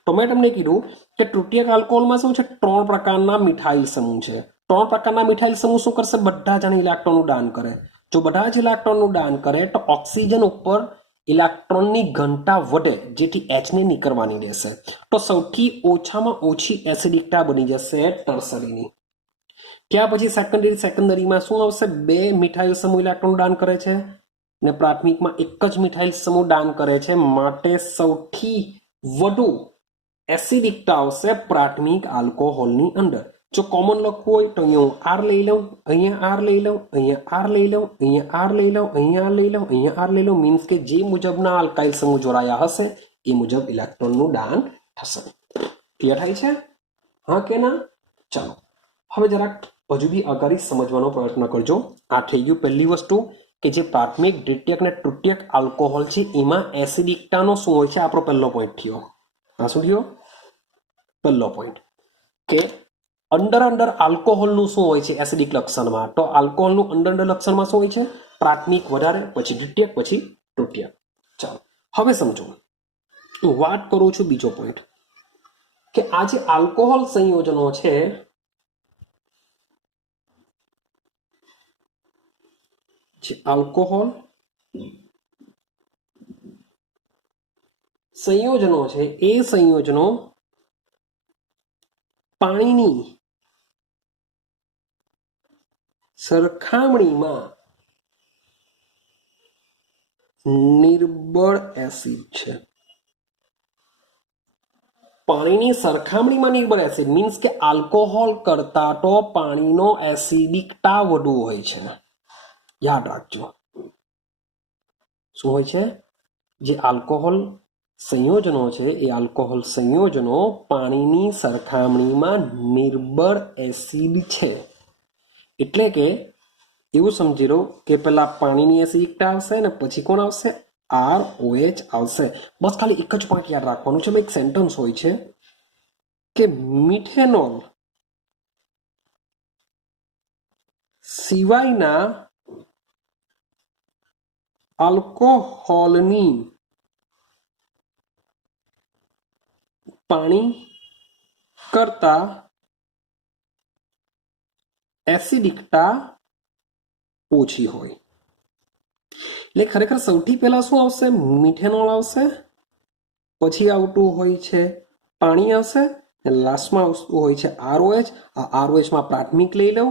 તો મેં તમને કીધું કે તૃતીયક આલ્કોહોલમાં શું છે? 3 પ્રકારના મિથાઇલ સમૂહ છે. 3 પ્રકારના મિથાઇલ સમૂહ શું કરશે? બધા જ ઇલેક્ટ્રોનનું દાન કરે. જો બધા જ ઇલેક્ટ્રોનનું દાન કરે તો ઓક્સિજન ઉપર ઇલેક્ટ્રોનની ઘનતા વધે, જેથી H ને નીકળવાની રહેશે. તો સૌથી ઓછામાં ઓછી એસિડિકતા બની જશે ટર્સરીની. ત્યાર પછી સેકન્ડરીમાં શું આવશે? 2 મિથાઇલ સમૂહ ઇલેક્ટ્રોન દાન કરે છે. ને પ્રાથમિકમાં એક જ મિથાઇલ સમૂહ દાન કરે છે, માટે સૌથી વધુ એસિડિકતા આવશે પ્રાથમિક આલ્કોહોલની અંદર. જો કોમન લખવું હોય તો અહીંયા હું આર લઈ લઉં, અહીંયા આર લઈ લઉં, અહીંયા આર લઈ લઉં, અહીંયા આર લઈ લઉં, અહીંયા આર લઈ લઉં, અહીંયા આર લઈ લઉં, મીન્સ કે જે મુજબના આલ્કાઇલ સમૂહ જોડાયા હશે એ મુજબ ઇલેક્ટ્રોનનું દાન થશે. ક્લિયર થાય છે? હા કે ના? ચાલો હવે જરાક હજુ બી અગાડી સમજવાનો પ્રયત્ન કરજો. આ થઈ ગયું પહેલી વસ્તુ કે જે પ્રાથમિક, દ્વિતીયક ને તૃતીયક આલ્કોહોલ છે એમાં એસિડિકતાનો શું હોય છે, આપણો પહેલો પોઈન્ટ થયો. આ શું થયો? પહેલો પોઈન્ટ કે અંડર આલ્કોહોલનું શું હોય છે એસિડિક લક્ષણમાં, તો આલ્કોહોલનું અંડર લક્ષણમાં શું હોય છે? પ્રાથમિક વધારે, પછી દ્વિતીયક, પછી તૃતીયક. ચાલો હવે સમજો, હું વાત કરું છું બીજો પોઈન્ટ કે આ જે આલ્કોહોલ સંયોજનો છે જે આલ્કોહોલ સંયોજનો છે એ સંયોજનો પાણીની સરખામણીમાં નિર્બળ એસિડ છે. પાણીની સરખામણીમાં નિર્બળ એસિડ મીન્સ કે આલ્કોહોલ કરતા તો પાણીનો એસિડિકતા વધુ હોય છે. યાદ રાખજો શું હોય છે? જે આલ્કોહોલ સંયોજનો છે એ આલ્કોહોલ સંયોજનો પાણીની સરખામણીમાં નિર્બળ એસિડ છે. એટલે કે એવું સમજી લો કે પહેલા પાણીની એસિડિકતા આવશે ને પછી કોણ આવશે? ROH આવશે. બસ ખાલી એક જ પોઈન્ટ યાદ રાખવાનું છે. એક સેન્ટેન્સ હોય છે કે મિથેનોલ સિવાયના આલ્કોહોલની પાણી કરતા એસિડિકતા ઓછી હોય. એટલે ખરેખર સૌથી પહેલા શું આવશે? મિથેનોલ આવશે, પછી આવતું હોય છે પાણી આવશે, લાસ્ટમાં આવતું હોય છે ROH. આ ROH માં પ્રાથમિક લઈ લો,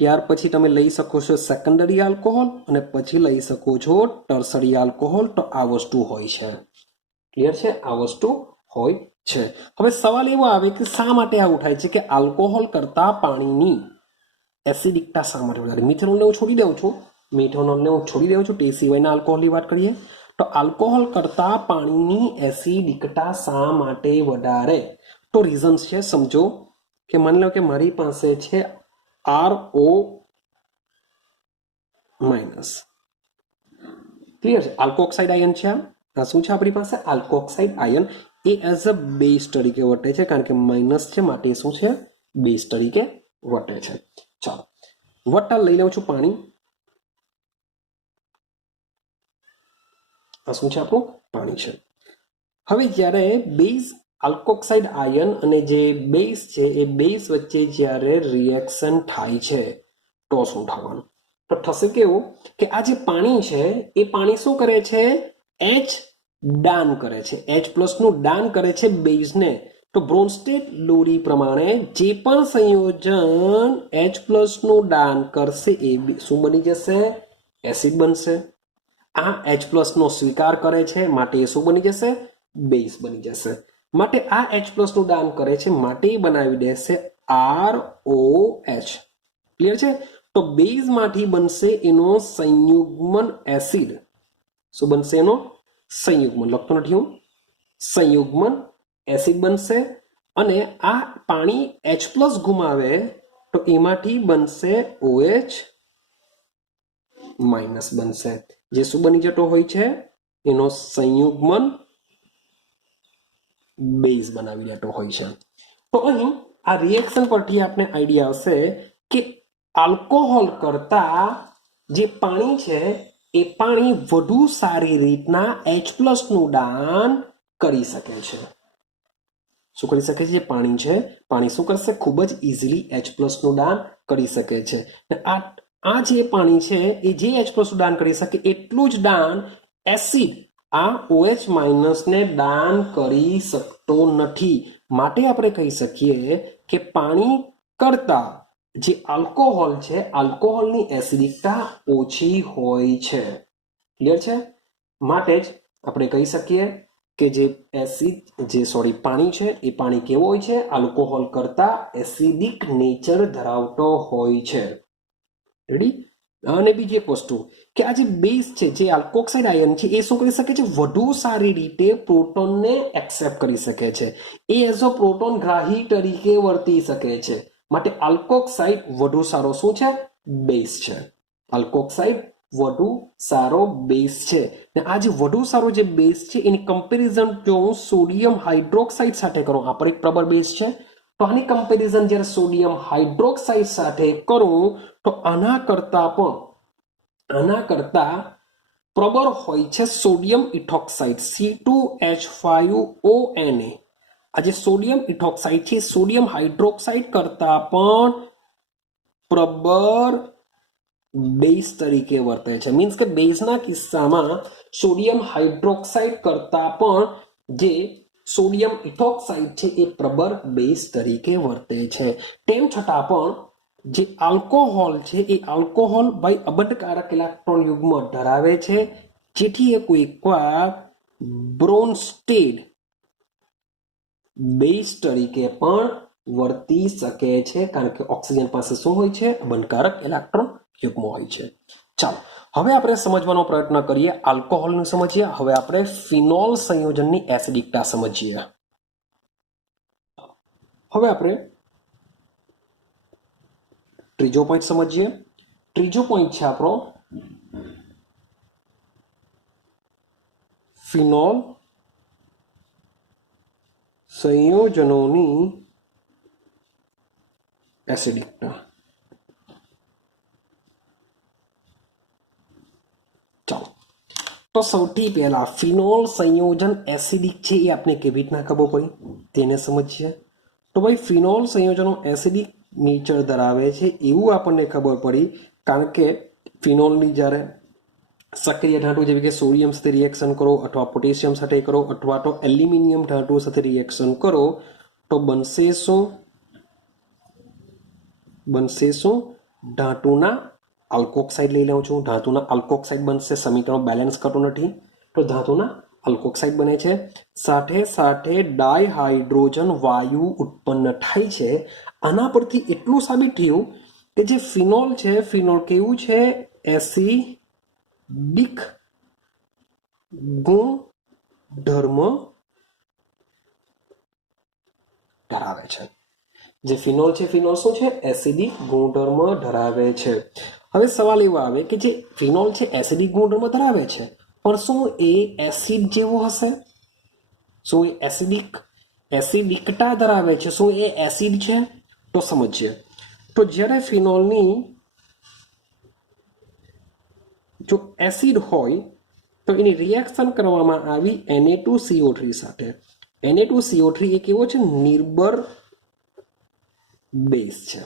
ત્યાર પછી તમે લઈ શકો છો સેકન્ડરી આલ્કોહોલ અને પછી લઈ શકો છો ટર્સરી આલ્કોહોલ. તો આ વસ્તુ હોય છે. ક્લિયર છે? આ વસ્તુ હોય છે. હવે સવાલ એવો આવે કે શા માટે આવું થાય છે કે આલ્કોહોલ કરતા પાણીની એસિડિકતા શા માટે વધારે? મિથેનોલને હું છોડી દઉં છું, તે સિવાયના આલ્કોહોલની વાત કરીએ તો આલ્કોહોલ કરતા પાણીની એસિડિકતા શા માટે વધારે? તો રીઝન્સ છે, સમજો કે માની લો કે મારી પાસે છે RO માઇનસ. ક્લિયર છે? આલ્કોક્સાઇડ આયન છે. આ શું છે આપણી પાસે? Alkoxide ion. એ એઝ અ બેઝ તરીકે વર્તે છે, કારણ કે માઇનસ છે માટે શું છે? બેઝ તરીકે વર્તે છે. ચાલો વટા લઈ લઉં છું પાણી. આ શું છે? આપણું પાણી છે. હવે જ્યારે બેઝ આલ્કોક્સાઇડ આયન અને જે બેઝ છે એ બેઝ વચ્ચે જ્યારે રિએક્શન થાય છે તો શું થવાનું? તો થશે કેવું કે આ જે પાણી છે એ પાણી શું કરે છે? H દાન કરે છે, H+ નું દાન કરે છે બેઝને. તો બ્રોન્સ્ટેડ લોરી પ્રમાણે જે પણ સંયોજન H+ નું દાન કરશે એ શું બની જશે? એસિડ બનશે. આ H+ નો સ્વીકાર કરે છે માટે એ શું બની જશે? બેઝ બની જશે. માટે આ H+ નું દાન કરે છે માટે એ બનાવી દેશે ROH. ક્લિયર છે? તો બેઝ માંથી બનશે એનો સંયુગ્મન એસિડ. શું બનશે? એનો સંયુગ્મન. લખતો નથી હું. સંયુગ્મન એસિડ બનશે અને આ પાણી H+ ગુમાવે તો એમાંથી બનશે OH માઇનસ બનશે, જે શું બની જતો હોય છે? એનો સંયુગ્મન બેઝ બનાવી દેતો હોય છે. તો અહીં આ રિએક્શન પરથી આપણે આઈડિયા આવશે કે આલ્કોહોલ કરતા જે પાણી છે એ પાણી વધુ સારી રીતના H+ નું દાન કરી શકે છે. શું કરી શકે છે? જે પાણી છે, પાણી શું કરશે? ખૂબ જ ઇઝીલી H+ નું દાન કરી શકે છે. આ જે પાણી છે એ જે H+ નું દાન કરી શકે એટલું જ દાન એસિડ આ OH માઇનસ ને દાન કરી શકતો નથી. માટે આપણે કહી શકીએ કે પાણી કરતા જે આલ્કોહોલ છે, આલ્કોહોલની એસિડિકતા ઓછી હોય છે. ક્લિયર છે? માટે જ આપણે કહી શકીએ કે જે પાણી છે એ પાણી કેવો હોય છે? આલ્કોહોલ કરતા એસિડિક નેચર ધરાવતો હોય છે. રેડી? અને બીજી એક વસ્તુ કે આ જે બેઝ છે, જે આલ્કોક્સાઇડ આયન છે, એ શું કરી શકે છે? વધુ સારી રીતે પ્રોટોનને એક્સેપ્ટ કરી શકે છે. એ એઝ અ પ્રોટોન ગ્રાહી તરીકે વર્તી શકે છે. માટે આલ્કોક્સાઇડ વધુ સારો શું છે? બેઝ છે. આલ્કોક્સાઇડ વધુ સારો બેઝ છે. આ જે વધુ સારો જે બેઝ છે એની કમ્પેરિઝન જો હું સોડિયમ હાઇડ્રોક્સાઇડ સાથે કરું, આ પર એક પ્રબળ બેઝ છે, તો આની કમ્પેરિઝન જ્યારે સોડિયમ હાઇડ્રોક્સાઇડ સાથે કરું તો આના કરતા પ્રબળ હોય છે સોડિયમ ઇથોક્સાઇડ C2H5ONa. આ જે સોડિયમ ઇથોક્સાઇડ છે સોડિયમ હાઇડ્રોક્સાઇડ કરતા પણ પ્રબળ બેઝ તરીકે વર્તે છે. મીન્સ કે બેઝના કિસ્સામાં સોડિયમ હાઇડ્રોક્સાઇડ કરતા પણ જે સોડિયમ ઇથોક્સાઇડ છે એ પ્રબળ બેઝ તરીકે વર્તે છે. તેમ છતાં પણ જે આલ્કોહોલ છે એ આલ્કોહોલ ભાઈ અબંધકારક ઇલેક્ટ્રોન યુગ્મ ધરાવે છે, જેથી એ કોઈકવાર બ્રોન્સ્ટેડ બેઝ તરીકે પણ વર્તી શકે છે, કારણ કે ઓક્સિજન પાસે શું હોય છે? અબંધકારક ઇલેક્ટ્રોન યુગ્મ હોય છે. ચાલો હવે આપણે સમજવાનો પ્રયત્ન કરીએ, આલ્કોહોલનું સમજીએ. હવે આપણે ફિનોલ સંયોજનની એસિડિકતા સમજીએ. હવે આપણે ત્રીજો પોઈન્ટ સમજીએ. ત્રીજો પોઈન્ટ છે આપણો ફિનોલ સંયોજનોની એસિડિકતા. ચાલો તો સૌથી પહેલા ફિનોલ સંયોજન એસિડિક છે એ આપણે કેવી રીતના ખબર પડી તેને સમજીએ. તો ભાઈ ફિનોલ સંયોજનો એસિડિક નેચર ધરાવે છે એવું આપણને ખબર પડી કારણ કે ફિનોલની જ્યારે સક્રિય ધાતુ જેવી કે સોડિયમ સાથે રિએક્શન કરો અથવા પોટેશિયમ સાથે કરો અથવા તો એલ્યુમિનિયમ ધાતુ સાથે રિએક્શન કરો તો બનશે શું? ધાતુના આલ્કોક્સાઇડ લઈ લઉં છું. ધાતુના આલ્કોક્સાઇડ બનશે. સમીકરણ બેલેન્સ કરતું નથી તો ધાતુના આલ્કોક્સાઇડ બને છે. સાથે સાથે ડાયહાઇડ્રોજન વાયુ ઉત્પન્ન થાય છે. આના પરથી એટલું સાબિત થયું કે જે ફિનોલ છે, ફિનોલ કેવું છે? એસિડિક ગુણધર્મ ધરાવે છે. જે ફિનોલ છે, ફિનોલ શું છે? એસિડિક ગુણધર્મ ધરાવે છે. હવે સવાલ એવો આવે કે જે ફિનોલ છે એસિડિક ગુણધર્મ ધરાવે છે, પણ શું એ એસિડ જેવો હશે? શું એ એસિડિકતા ધરાવે છે? શું એ એસિડ છે? તો સમજીએ. તો જ્યારે ફિનોલની જો એસિડ હોય તો એની રિએક્શન કરવામાં આવી Na2CO3 સાથે. Na2CO3 એ કેવો છે? નિર્બળ બેઝ છે.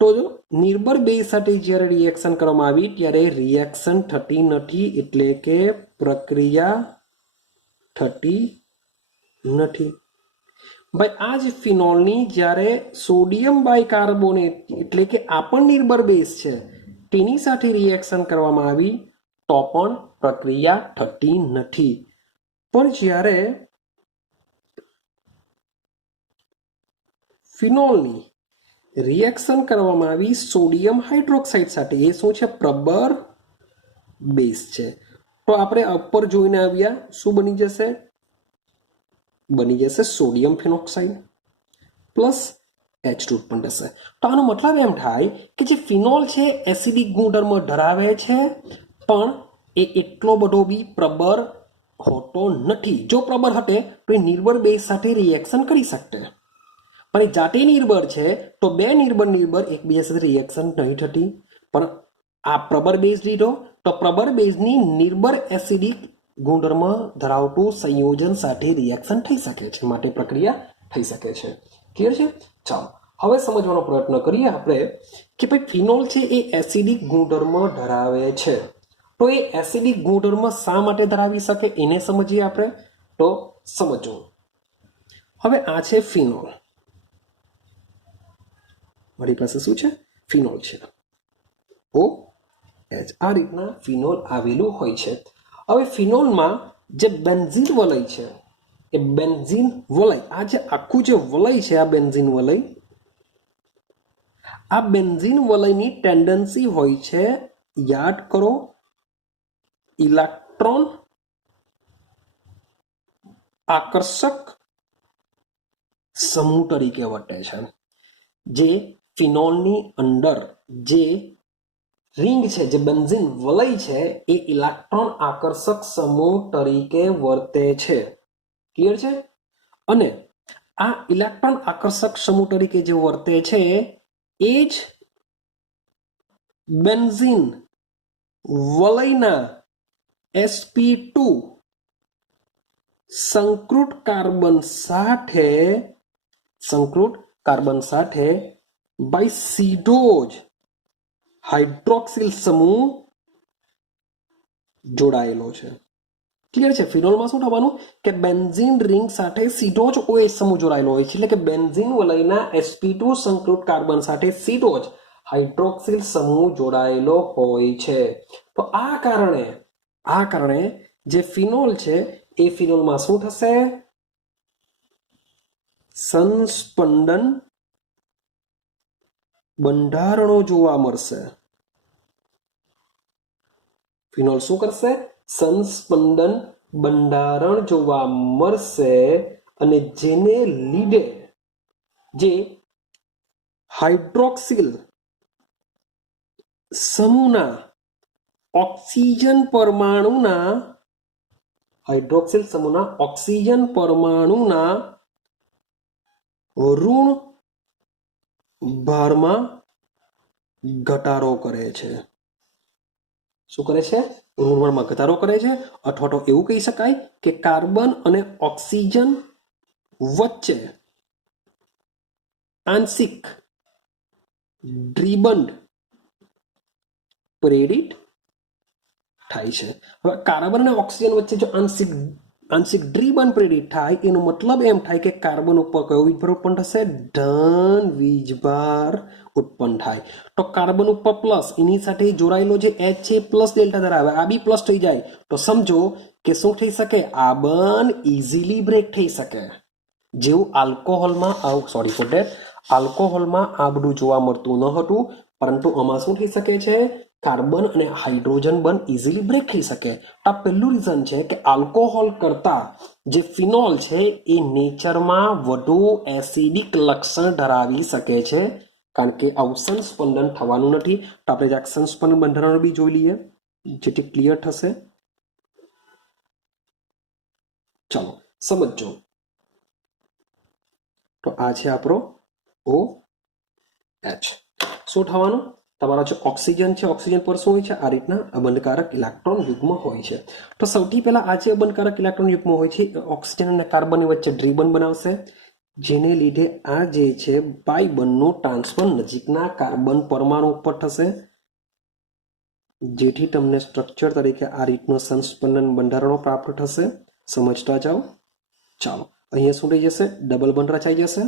તો જો નિર્બળ બેઝ સાથે જ્યારે રિએક્શન કરવામાં આવી ત્યારે રિએક્શન થતી નથી, એટલે કે પ્રક્રિયા થતી નથી. ભાઈ આ જ ફિનોલની જ્યારે સોડિયમ બાયકાર્બોનેટ એટલે કે આ પણ નિર્બળ બેઝ છે તેની સાથે રિએક્શન કરવામાં આવી તો પણ પ્રક્રિયા થતી નથી. પણ જ્યારે ફિનોલની રિએક્શન કરવામાં આવી સોડિયમ હાઇડ્રોક્સાઇડ સાથે, એ શું છે? પ્રબળ બેઝ છે. તો આપણે ઉપર જોઈને આવ્યા શું બની જશે? બની જશે સોડિયમ ફિનોક્સાઇડ પ્લસ H2 ઉત્પન્ન થશે. તો આનો મતલબ એમ થાય કે જે ફિનોલ છે એસિડિક ગુણધર્મ ધરાવે છે, પણ એ એટલો બધો બી પ્રબળ હોતો નથી. જો પ્રબળ હતે તો એ નિર્બળ બેઝ સાથે રિએક્શન કરી શકતે, પણ એ જાતે નિર્બળ છે તો બે નિર્બળ એકબીજા સાથે રિએક્શન નહીં થતી. પણ આ પ્રબળ બેઝ લીધો તો પ્રબળ બેઝની નિર્બળ એસિડિક ગુણધર્મ ધરાવતું સંયોજન સાથે રિએક્શન થઈ શકે છે, માટે પ્રક્રિયા થઈ શકે છે. ક્લિયર છે? ચાલો હવે સમજવાનો પ્રયત્ન કરીએ આપણે કે ભાઈ ફિનોલ છે એ એસિડિક ગુણધર્મ ધરાવે છે, તો એ એસિડિક ગુણધર્મ શા માટે ધરાવી શકે એને સમજીએ આપણે. તો સમજો હવે આ છે ફિનોલ. મારી પાસે શું છે? ફિનોલ છે. ઓ એચ આ રીતના ફિનોલ આવેલું હોય છે. હવે ફિનોલમાં જે બેન્ઝીન વલય છે એ બેન્ઝીન વલય, આ જે આખું જે વલય છે આ બેન્ઝીન વલય, આ બેન્ઝીન વલયની ટેન્ડન્સી હોય છે, યાદ કરો, ઇલેક્ટ્રોન આકર્ષક સમૂહ તરીકે વર્તે છે. જે ફિનોલની અંદર જે રિંગ છે, જે બેન્ઝીન વલય છે એ ઇલેક્ટ્રોન આકર્ષક સમૂહ તરીકે વર્તે છે. ક્લિયર છે? અને આ ઇલેક્ટ્રોન આકર્ષક સમૂહ તરીકે જે વર્તે છે એ જ બેન્ઝીન વલયના sp2 સંકૃત કાર્બન સાથે બાય સીધો જ હાઇડ્રોક્સિલ સમૂહ જોડાયેલો છે. ક્લિયર છે? ફિનોલમાં શું થવાનું કે બેન્ઝીન રિંગ સાથે સીધો જ OH સમૂહ જોડાયેલો હોય છે, એટલે કે બેન્ઝીન વલયના sp2 સંકૃત કાર્બન સાથે સીધો જ હાઇડ્રોક્સિલ સમૂહ જોડાયેલો હોય છે. તો આ કારણે જે ફિનોલ છે એ ફિનોલમાં શું થશે? સંસ્પંદન બંધારણો જોવા મળશે. ફિનોલ શું કરશે? સંસ્પંદન બંધારણ જોવા મળશે, અને જેને લીધે જે હાઇડ્રોક્સિલ સમૂહના ઓક્સિજન પરમાણુના ઋણ ભારમાં ઘટાડો કરે છે. શું કરે છે? ઋણ ભારમાં ઘટાડો કરે છે. અથવા તો એવું કહી શકાય કે કાર્બન અને ઓક્સિજન વચ્ચે આંશિક દ્વિબંધ પ્રેરિત થાય છે. હવે કાર્બન અને ઓક્સિજન વચ્ચે જો આંશિક દ્વિબંધ પ્રેરિત થાય એનો મતલબ એમ થાય કે કાર્બન ઉપર કયો વીજભાર ઉત્પન્ન થશે? ધન વીજભાર ઉત્પન્ન થાય. તો કાર્બન ઉપર પ્લસ, એની સાથે જોડાયેલો જે H છે પ્લસ ડેલ્ટા ધરાવે, આ બી પ્લસ થઈ જાય તો સમજો કે શું થઈ શકે? આ બંધ ઇઝીલી બ્રેક થઈ શકે. જેવું આલ્કોહોલમાં આ બધું જોવા મળતું ન હતું, પરંતુ આમાં શું થઈ શકે છે? કાર્બન અને હાઇડ્રોજન બંધ ઇઝીલી બ્રેક થઈ શકે. આ પહેલું રીઝન છે કે આલ્કોહોલ કરતા જે ફિનોલ છે એ નેચરમાં વધુ એસિડિક લક્ષણ ધરાવી શકે છે, કારણ કે આવું સંસ્પંદન થવાનું નથી. તો આપણે જરાક સંસ્પંદન બંધારણ બી જોઈ લઈએ, જેથી ક્લિયર થશે. ચાલો સમજો. તો આ છે આપણો OH. શું થવાનું? તમારો જે ઓક્સિજન છે, ઓક્સિજન પર શું હોય છે? આ રીતના અબંધકારક ઇલેક્ટ્રોન યુગ્મ હોય છે. તો સૌથી પહેલા આ જે અબંધકારક ઇલેક્ટ્રોન યુગ્મ હોય છે ઓક્સિજન અને કાર્બનની વચ્ચે દ્વિબંધ બનાવશે, જેને લીધે આ જે છે પાઈ બંધનું ટ્રાન્સફર નજીકના કાર્બન પરમાણુ ઉપર થશે, જેથી તમને સ્ટ્રક્ચર તરીકે આ રીતનું સંસ્પંદન બંધારણો પ્રાપ્ત થશે. સમજતા જાઓ. ચાલો અહીંયા શું થઈ જશે? ડબલ બંધ રચાઈ જશે.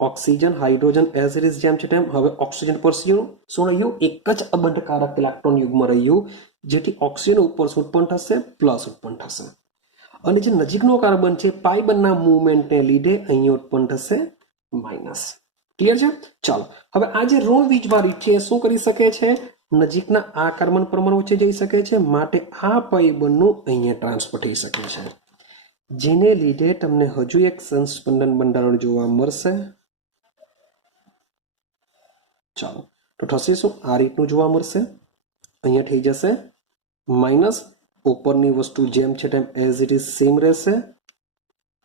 Oxygen hydrogen as it is જેમ છે તેમ. હવે ઓક્સિજન પર શું રહ્યું? એક જ અબંધકારક ઇલેક્ટ્રોન યુગ્મ રહ્યું, જેથી ઓક્સિજન ઉપર શું ઉત્પન્ન થશે? પ્લસ ઉત્પન્ન થશે. અને જે નજીકનો કાર્બન છે પાઈ બંધના મૂવમેન્ટને લીધે અહીંયા ઉત્પન્ન થશે માઇનસ. ક્લિયર છે? ચાલો હવે આ જે ઋણ વીજભાર છે શું કરી શકે છે? નજીકના આ કાર્બન પરમાણુ વચ્ચે જઈ શકે છે, માટે આ પાઈ બંધનું અહીંયા ટ્રાન્સફર થઈ શકે છે, જેને લીધે તમને હજુ એક સંસ્પંદન બંધારણ જોવા મળશે. ચાલો તો થશે શું? આ રીતનું જોવા મળશે. અહીંયા થઈ જશે માઇનસ, ઉપરની વસ્તુ જેમ છે તેમ એઝ ઇટ ઇઝ સેમ રહેશે,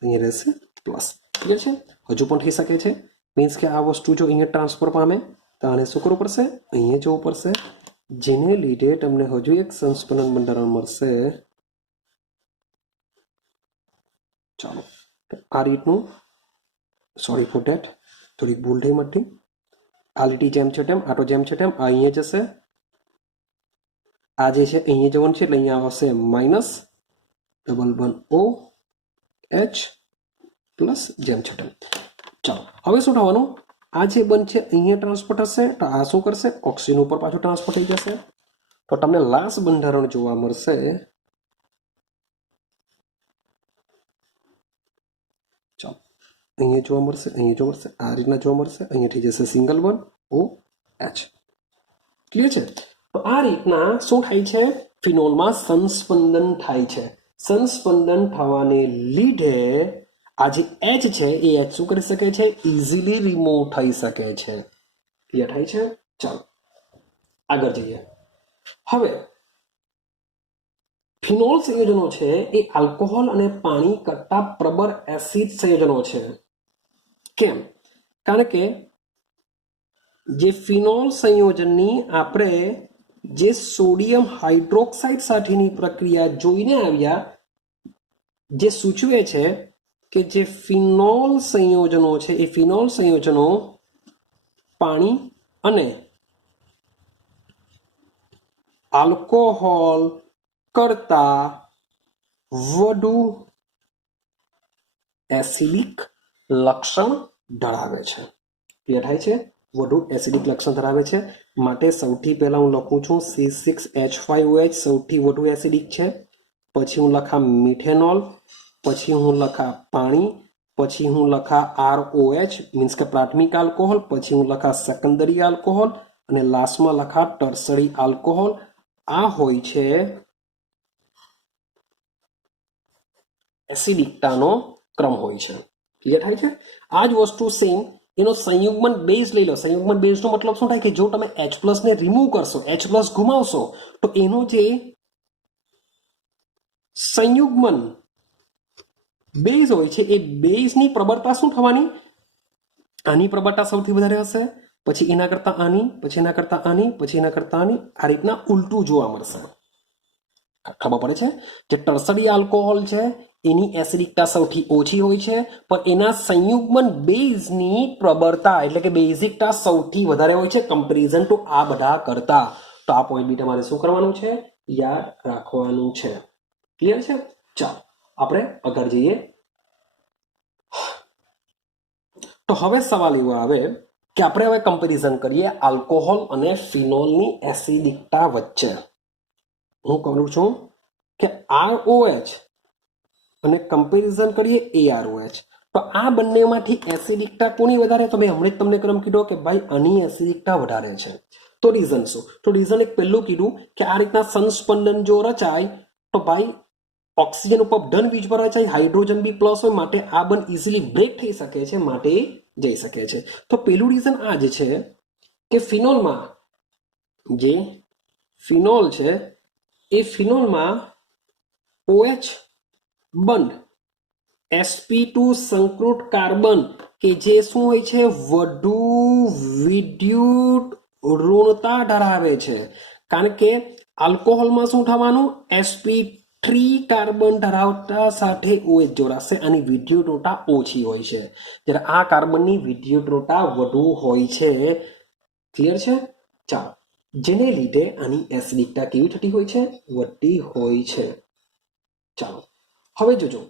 અહીંયા રહેશે પ્લસ. ક્લિયર છે? હજુ પણ થઈ શકે છે. મીન્સ કે આ વસ્તુ જો અહીંયા ટ્રાન્સફર પામે તો આને શું કરવું પડશે? અહીંયા જવું પડશે, જેને લીધે તમને હજુ એક સંસ્પંદન બંધારણ મળશે. ચાલો આ રીતનું, સોરી ફોર ધેટ, થોડીક ભૂલ થઈ મટી. આ લીટી જેમ છે તેમ, આટો જેમ છે તેમ, આ અહીંયા જશે, આ જે છે અહીંયા જવાનું છે, એટલે અહીંયા આવશે માઇનસ ડબલ બંધ OH પ્લસ જેમ છે તેમ. ચાલો હવે શું થવાનું? આ જે બંધ છે અહીંયા ટ્રાન્સફર થશે, તો આ શું કરશે? ઓક્સિજન ઉપર પાછું ટ્રાન્સફર થઈ જશે. તો તમને લાસ્ટ બંધારણ જોવા મળશે ચાલો અહીંયા જોવા મળશે, અહીંયા જોવા મળશે, આ રીતના જોવા મળશે, અહીંયા થઈ જશે single one O H. Clear છે? તો આ રીતના શું થાય છે, ફિનોલમાં સંસ્પંદન થાય છે. સંસ્પંદન થવાને લીધે આ જે એચ છે એ એચ શું કરી શકે છે, ઇઝીલી રિમૂવ થઈ શકે છે. ક્લિયર થાય છે? ચાલો આગળ જઈએ. હવે ફિનોલ સંયોજનો છે એ આલ્કોહોલ અને પાણી કરતા પ્રબળ એસિડ સંયોજનો છે. કેમ? કારણ કે જે ફિનોલ સંયોજનની આપણે જે સોડિયમ હાઇડ્રોક્સાઇડ સાથેની પ્રક્રિયા જોઈને આવ્યા, જે સૂચવે છે કે જે ફિનોલ સંયોજનો છે એ ફિનોલ સંયોજનો પાણી અને આલ્કોહોલ કરતા વધુ એસિડિક લક્ષણ ધરાવે છે. ક્લિયર થાય છે? વધુ એસિડિક લક્ષણ ધરાવે છે. માટે સૌથી પહેલા હું લખું છું C6H5OH સૌથી વધુ એસિડિક છે. પછી હું લખા મિથેનોલ, પછી હું લખા પાણી, પછી હું લખા ROH મીન્સ કે પ્રાથમિક આલ્કોહોલ, પછી હું લખા સેકન્ડરી આલ્કોહોલ અને લાસ્ટમાં લખા ટર્સરી આલ્કોહોલ. આ હોય છે એસિડિકતાનો ક્રમ હોય છે. ક્લિયર થાય છે? આ જ વસ્તુ સેમ એનો સંયુગ્મન બેઝ લઈ લો. સંયુગ્મન બેઝનો મતલબ શું થાય કે જો તમે H+ ને રિમૂવ કરશો, H+ ગુમાવશો તો એનો જે સંયુગ્મન બેઝ હોય છે એ બેઝની પ્રબળતા શું થવાની, આની પ્રબળતા સૌથી વધારે હશે, પછી એના કરતા આની, પછી એના કરતા આની, પછી એના કરતા આની, આ રીતના ઉલટું જોવા મળશે. ખબર પડે છે? જે ટર્સરી આલ્કોહોલ છે એની એસિડિકતા સૌથી ઓછી હોય છે, પણ એના સંયુગ્મન બેઝની પ્રબળતા એટલે કે બેઝિકતા સૌથી વધારે હોય છે કમ્પેરિઝન ટુ આ બધા કરતા. તો આ પોઈન્ટ બી તમારે શું કરવાનું છે, યાદ રાખવાનું છે. ક્લિયર છે? ચાલો આપણે આગળ જઈએ. તો હવે સવાલ એવો આવે કે આપણે હવે કમ્પેરિઝન કરીએ આલ્કોહોલ અને ફિનોલની એસિડિકતા વચ્ચે. હું કહું છું કે ROH અને કમ્પેરિઝન કરીએ AROH. તો આ બંનેમાંથી એસિડિકતા કોની વધારે? તો મેં હમણાં જ તમને ક્રમ કીધો કે ભાઈ આની એસિડિકતા વધારે છે. તો રીઝન શું? તો રીઝન એક પહેલું કીધું કે આ રીતના સંસ્પંદન જો રચાય તો ભાઈ ઓક્સિજન ઉપર ધન વીજભાર રચાય, હાઇડ્રોજન બી પ્લસ હોય, માટે આ બંધ ઇઝીલી બ્રેક થઈ શકે છે, માટે જઈ શકે છે. તો પેલું રીઝન આ જ છે કે ફિનોલમાં જે ફિનોલ છે એ ફિનોલમાં OH બંધ sp2 સંકૃત કાર્બન કે જે શું હોય છે, વધુ વિદ્યુત ઋણતા ધરાવે છે. કારણ કે આલ્કોહોલમાં શું થવાનું, sp3 કાર્બન ધરાવતા સાથે OH જોડાશે, આની વિદ્યુત ઋણતા ઓછી હોય છે, જ્યારે આ કાર્બનની વિદ્યુત ઋણતા વધુ હોય છે. ક્લિયર છે? ચાલો, જેને લીધે આની એસિડિકતા કેવી થતી હોય છે, વધતી હોય છે. ચાલો હવે જોજો,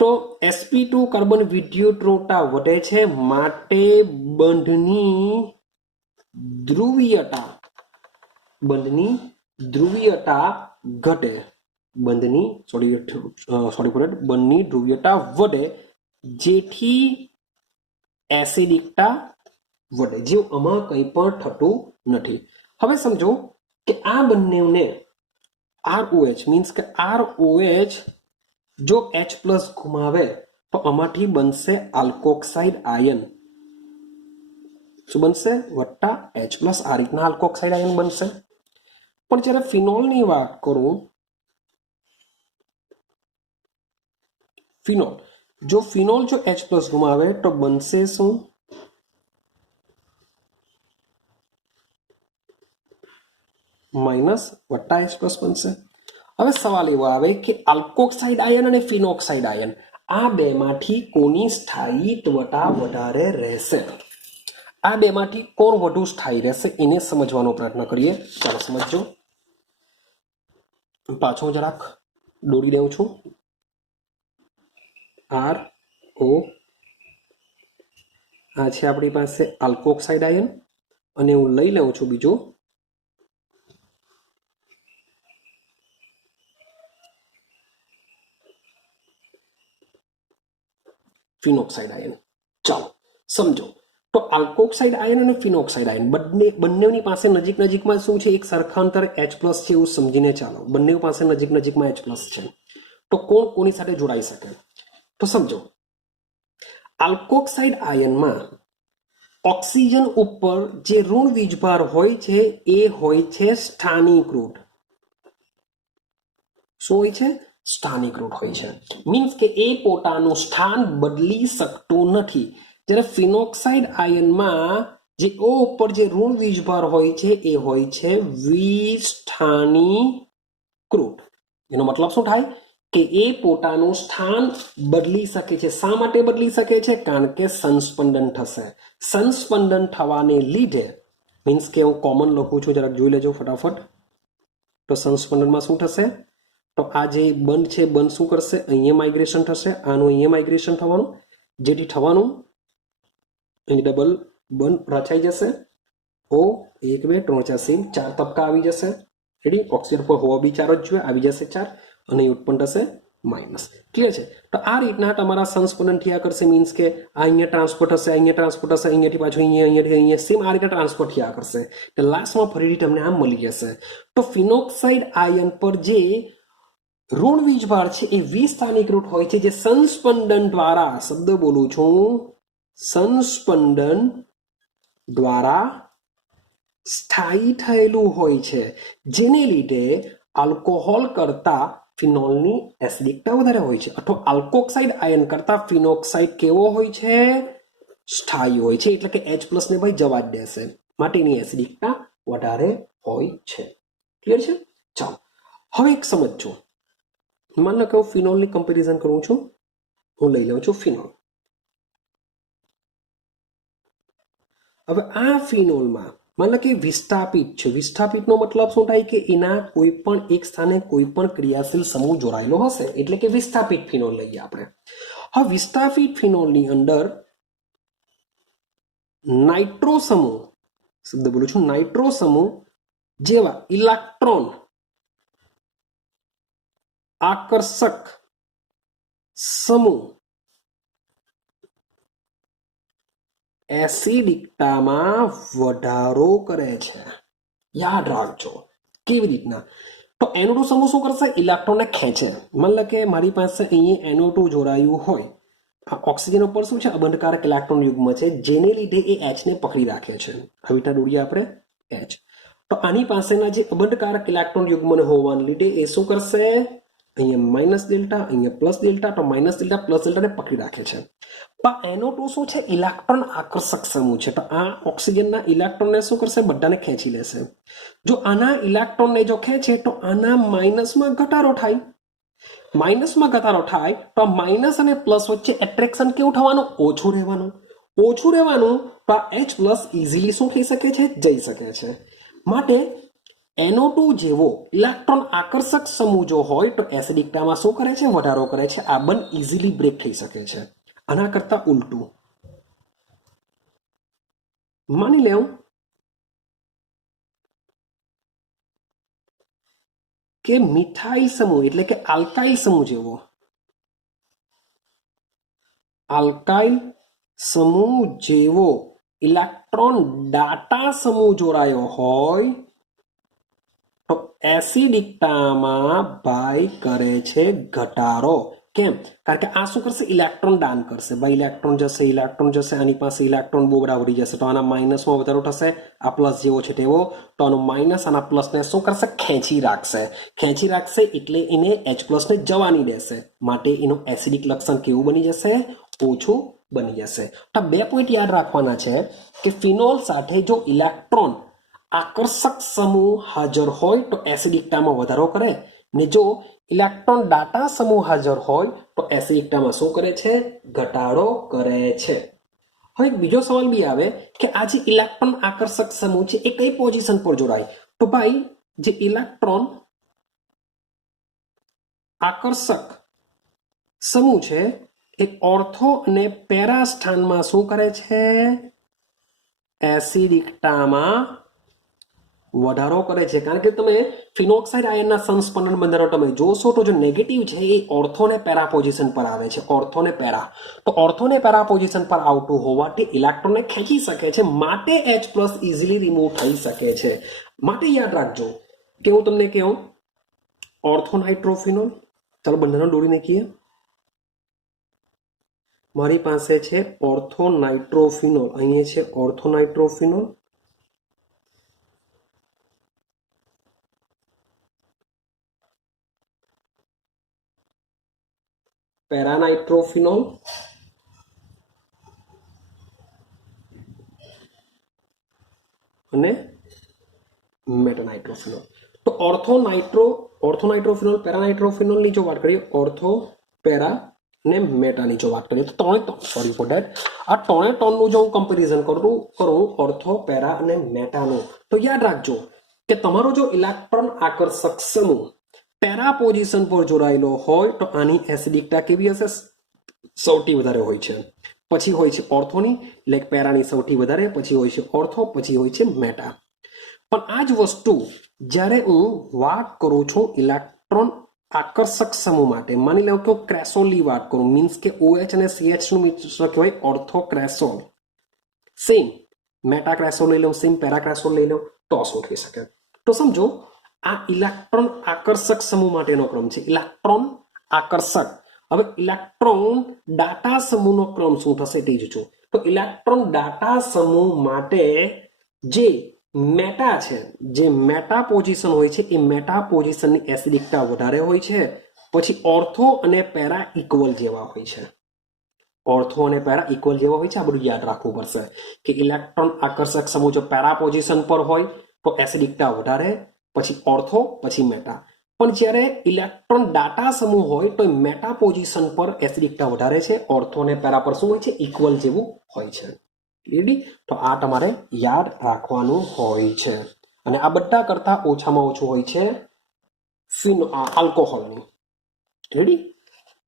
તો sp2 કાર્બન વિદ્યુત ઋણતા વધે છે, માટે બંધની ધ્રુવીયતા ઘટે. બંધની ધ્રુવીયતા વધે, જેથી એસિડિકતા વધે. જેવું આમાં કંઈ પણ થતું નથી. હવે સમજો કે આ બંનેને ROH મીન્સ કે ROH જો H+ ગુમાવે તો આમાંથી બનશે આલ્કોક્સાઇડ આયન. શું બનશે? વત્તા H+. આ રીતના આલ્કોક્સાઇડ આયન બનશે. પણ જ્યારે ફિનોલની વાત કરું, ફિનોલ જો H+ ગુમાવે તો બનશે શું? માઇનસ વત્તા H+ બનશે. હવે સવાલ એવો આવે કે આલ્કોક્સાઇડ આયન અને ફિનોક્સાઇડ આયન આ બેમાંથી કોની સ્થાયીત્વતા વધારે રહેશે? આ બેમાંથી કોણ વધુ સ્થાયી રહેશે એને સમજવાનો પ્રયત્ન કરીએ. ચાલો સમજો. પાછો જરાક દોરી દઉં છું. RO આ છે આપણી પાસે આલ્કોક્સાઇડ આયન, અને હું લઈ લઉં છું બીજું ફિનોક્સાઇડ આયન. ચાલો સમજો, તો આલ્કોક્સાઇડ આયન અને ફિનોક્સાઇડ આયન બંનેની પાસે નજીક નજીકમાં શું છે, એક સરખા અંતરે H+ છે એવું સમજીને ચાલો. બંને પાસે નજીક નજીકમાં H+ છે, તો કોણ કોની સાથે જોડાઈ શકે? તો સમજો, આલ્કોક્સાઇડ આયનમાં ઓક્સિજન ઉપર જે ઋણ વીજભાર હોય છે એ હોય છે સ્થાનીકૃત. શું હોય છે? સ્થાનીકૃત હોય છે. મીન્સ કે એ પોતાનું સ્થાન બદલી શકતું નથી. જ્યારે ફિનોક્સાઇડ આયનમાં જે O ઉપર જે ઋણ વીજભાર હોય છે એ હોય છે વિસ્થાનીકૃત. એનો મતલબ શું થાય કે એ પોતાનું સ્થાન બદલી શકે છે. શા માટે બદલી શકે છે? કારણ કે સંસ્પંદન થશે. સંસ્પંદન થવાને લીધે, મીન્સ કે હું કોમન લખું છું, જરાક જોઈ લેજો ફટાફટ. તો સંસ્પંદનમાં શું થશે? તો આ જે બંધ છે, બંધ શું કરશે? અહીંયા માઇગ્રેશન થશે, આનું અહીંયા માઇગ્રેશન થવાનું, જેથી થવાનું અહીં ડબલ બંધ રચાઈ જશે. O 1 2 3 4 સેમ 4 તબકા આવી જશે. રેડી? ઓક્સિજન પર હોવા બી 4 જ જોઈએ, આવી જશે 4 અને ઉત્પન્ન થશે માઇનસ. ક્લિયર છે? તો આ રીતના તમારા સંસ્પંદન થયા કરશે. મીન્સ કે આ અહીંયા ટ્રાન્સફર થશે, અહીંયા ટ્રાન્સફર થશે, અહીંયાથી પાછું અહીંયાથી અહીંયા સેમ આ રીતે ટ્રાન્સફર થયા કરશે. તો લાસ્ટમાં ફરીથી તમને આમ મળી જશે. તો ફિનોક્સાઇડ આયન પર જે ઋણ વીજભાર છે એ વિસ્થાનીકૃત હોય છે, જે સંસ્પંદન દ્વારા, શબ્દ બોલું છું, સંસ્પંદન દ્વારા સ્થાયી થયેલું હોય છે, જેને લીધે આલ્કોહોલ કરતા ફિનોલની એસિડિકતા વધારે હોય છે. અથવા આલ્કોક્સાઇડ આયન કરતા ફિનોક્સાઇડ કેવો હોય છે? સ્થાયી હોય છે. એટલે કે H+ ને ભાઈ જવા જ દેશે, માટેની એસિડિકતા વધારે હોય છે. ક્લિયર છે? ચાલો હવે એક સમજો. માન લો કે હું ફિનોલની કમ્પેરિઝન કરું છું. હું લઈ લઉં છું ફિનોલ. હવે આ ફિનોલમાં માન લો કે વિસ્થાપિત છે. વિસ્થાપિતનો મતલબ શું થાય? કે એના કોઈ પણ એક સ્થાને કોઈ પણ ક્રિયાશીલ સમૂહ જોડાયેલો હશે, એટલે કે વિસ્થાપિત ફિનોલ લઈએ આપણે. હવે વિસ્થાપિત ફિનોલની અંદર નાઇટ્રો સમૂહ, શબ્દ બોલું છું, નાઇટ્રો સમૂહ જેવા ઇલેક્ટ્રોન આકર્ષક સમૂહ એસિડિકતામાં વધારો કરે છે. યાદ રાખજો. કેવી રીતના? તો NO2 સમૂહ શું કરશે? ઇલેક્ટ્રોનને ખેંચે. માન લો કે મારી પાસે અહીંયા NO2 જોડાયું હોય, આ ઓક્સિજન ઉપર શું છે? અબંધકારક ઇલેક્ટ્રોન યુગ્મ છે, જેને લીધે એ H ને પકડી રાખે છે. હવે દોડીએ આપણે H. તો આની પાસેના જે અબંધકારક ઇલેક્ટ્રોન યુગ્મને હોવાને લીધે એ શું કરશે? અહીંયા માઇનસ ડેલ્ટા, અહીંયા પ્લસ ડેલ્ટા, તો માઇનસ ડેલ્ટા પ્લસ ડેલ્ટાને પકડી રાખે છે. પણ NO2 શું છે? ઇલેક્ટ્રોન આકર્ષક સમૂહ છે. તો આ ઓક્સિજનના ઇલેક્ટ્રોનને શું કરશે? બધાને ખેંચી લેશે. જો આના ઇલેક્ટ્રોનને જો ખેંચે તો આના માઇનસમાં ઘટાડો થાય. માઇનસમાં ઘટાડો થાય તો માઇનસ અને પ્લસ વચ્ચે એટ્રેક્શન કેવું થવાનું? ઓછું રહેવાનું. ઓછું રહેવાનું તો આ H+ ઇઝીલી શું થઈ શકે છે? જઈ શકે છે. માટે NO2 જેવો ઇલેક્ટ્રોન આકર્ષક સમૂહ જો હોય તો એસિડિકતામાં શું કરે છે? વધારો કરે છે. આ બંધ ઇઝીલી બ્રેક થઈ શકે છે. આના કરતા ઉલટું માની લેવું કે મિથાઇલ સમૂહ એટલે કે આલ્કાઇલ સમૂહ જેવો, આલ્કાઇલ સમૂહ જેવો ઇલેક્ટ્રોન દાતા સમૂહ જોડાયો હોય તો એસિડિકતામાં ભાઈ કરે છે ઘટાડો. કેમ? કારણ કે આ શું કરશે? ઇલેક્ટ્રોન દાન કરશે. ભાઈ ઇલેક્ટ્રોન જશે, ઇલેક્ટ્રોન જશે, આની પાસે ઇલેક્ટ્રોન બહુ બધા વળી જશે, તો આના માઇનસમાં વધારો થશે. આ પ્લસ જેવો છે તેવો, તો આનો માઇનસ આના પ્લસને શું કરશે? ખેંચી રાખશે. ખેંચી રાખશે એટલે એને H+ ને જવા નહીં દેશે. માટે એનું એસિડિક લક્ષણ કેવું બની જશે? ઓછું બની જશે. તો 2 પોઈન્ટ યાદ રાખવાના છે કે ફિનોલ સાથે જો ઇલેક્ટ્રોન આકર્ષક સમૂહ હાજર હોય તો એસિડિકતામાં વધારો કરે, ને જો ઇલેક્ટ્રોન દાતા સમૂહ હાજર હોય તો એસિડિકતામાં શું કરે છે? ઘટાડો કરે છે. હવે એક બીજો સવાલ બી આવે કે આ જે ઇલેક્ટ્રોન આકર્ષક સમૂહ છે એ કઈ પોઝિશન પર જોડાય? તો ભાઈ જે ઇલેક્ટ્રોન આકર્ષક સમૂહ છે એ ઓર્થો અને પેરા સ્થાનમાં શું કરે છે? એસિડિકતામાં વધારો કરે છે, કારણ કે તમે ફિનોક્સાઇડ આયનના સંસ્પંદન બંધારણ તમે જોશો તો જો નેગેટિવ છે એ ઓર્થો ને પેરા પોઝિશન પર આવે છે, ઓર્થો ને પેરા. તો ઓર્થો ને પેરા પોઝિશન પર આવતું હોવાથી ઇલેક્ટ્રોનને ખેંચી શકે છે, માટે H+ ઇઝીલી રિમૂવ થઈ શકે છે. માટે યાદ રાખજો કે હું તમને કહું ઓર્થો નાઇટ્રોફિનોલ, ચાલો બંધારણ દોરી નાખીએ. મારી પાસે છે ઓર્થો નાઇટ્રોફિનોલ, અહીંયા છે ઓર્થો નાઇટ્રોફિનોલ, પેરાનાઇટ્રોફિનોલ અને મેટાનાઇટ્રોફિનોલ. તો ઓર્થોનાઇટ્રોફિનોલ, પેરાનાઇટ્રોફિનોલની જો વાત કરીએ, ઓર્થો, પેરા ને મેટાની જો વાત કરીએ તો સોરી ફોર ધેટ, આ ત્રણનું જો હું કમ્પેરિઝન કરું ઓર્થો, પેરા અને મેટાનું, તો યાદ રાખજો કે તમારો જો ઇલેક્ટ્રોન આકર્ષક સમૂહ પેરા પોઝિશન પર જોડાયેલો હોય તો આની એસિડિકતા કેવી હશે? સૌથી વધારે હોય છે. પછી હોય છે ઓર્થોની, એટલે પેરાની સૌથી વધારે, પછી હોય છે ઓર્થો, પછી હોય છે મેટા. પણ આ જ વસ્તુ જ્યારે હું વાત કરું છું ઇલેક્ટ્રોન આકર્ષક સમૂહ માટે, માની લો કે હું ક્રેસોલની વાત કરું, મીન્સ કે OH અને CH નું મિશ્ર કહેવાય ઓર્થો ક્રેસોલ. સેમ મેટા ક્રેસોલ લઈ લઉં, સેમ પેરા ક્રેસોલ લઈ લઉં, તો શું થઈ શકે? તો સમજો આ ઇલેક્ટ્રોન આકર્ષક સમૂહ માટેનો ક્રમ છે, ઇલેક્ટ્રોન આકર્ષક. હવે ઇલેક્ટ્રોન ડાટા સમૂહનો ક્રમ શું થશે તે જોજો. તો ઇલેક્ટ્રોન ડાટા સમૂહ માટે જે મેટા છે, જે મેટા પોઝિશન હોય છે, એ મેટા પોઝિશનની એસિડિકતા વધારે હોય છે. પછી ઓર્થો અને પેરા ઇક્વલ જેવા હોય છે, ઓર્થો અને પેરા ઇક્વલ જેવા હોય છે. આ બધું યાદ રાખવું પડશે કે ઇલેક્ટ્રોન આકર્ષક સમૂહ જો પેરા પોઝિશન પર હોય તો એસિડિકતા વધારે, પછી ઓર્થો, પછી મેટા. પણ જ્યારે ઇલેક્ટ્રોન ડાટા સમૂહ હોય તો મેટા પોઝિશન પર એસિડિકતા વધારે છે, ઓર્થો અને પેરા પર શું હોય છે? ઇક્વલ જેવું હોય છે. રેડી? તો આ તમારે યાદ રાખવાનું હોય છે. અને આ બધા કરતા ઓછામાં ઓછું હોય છે આલ્કોહોલની. રેડી?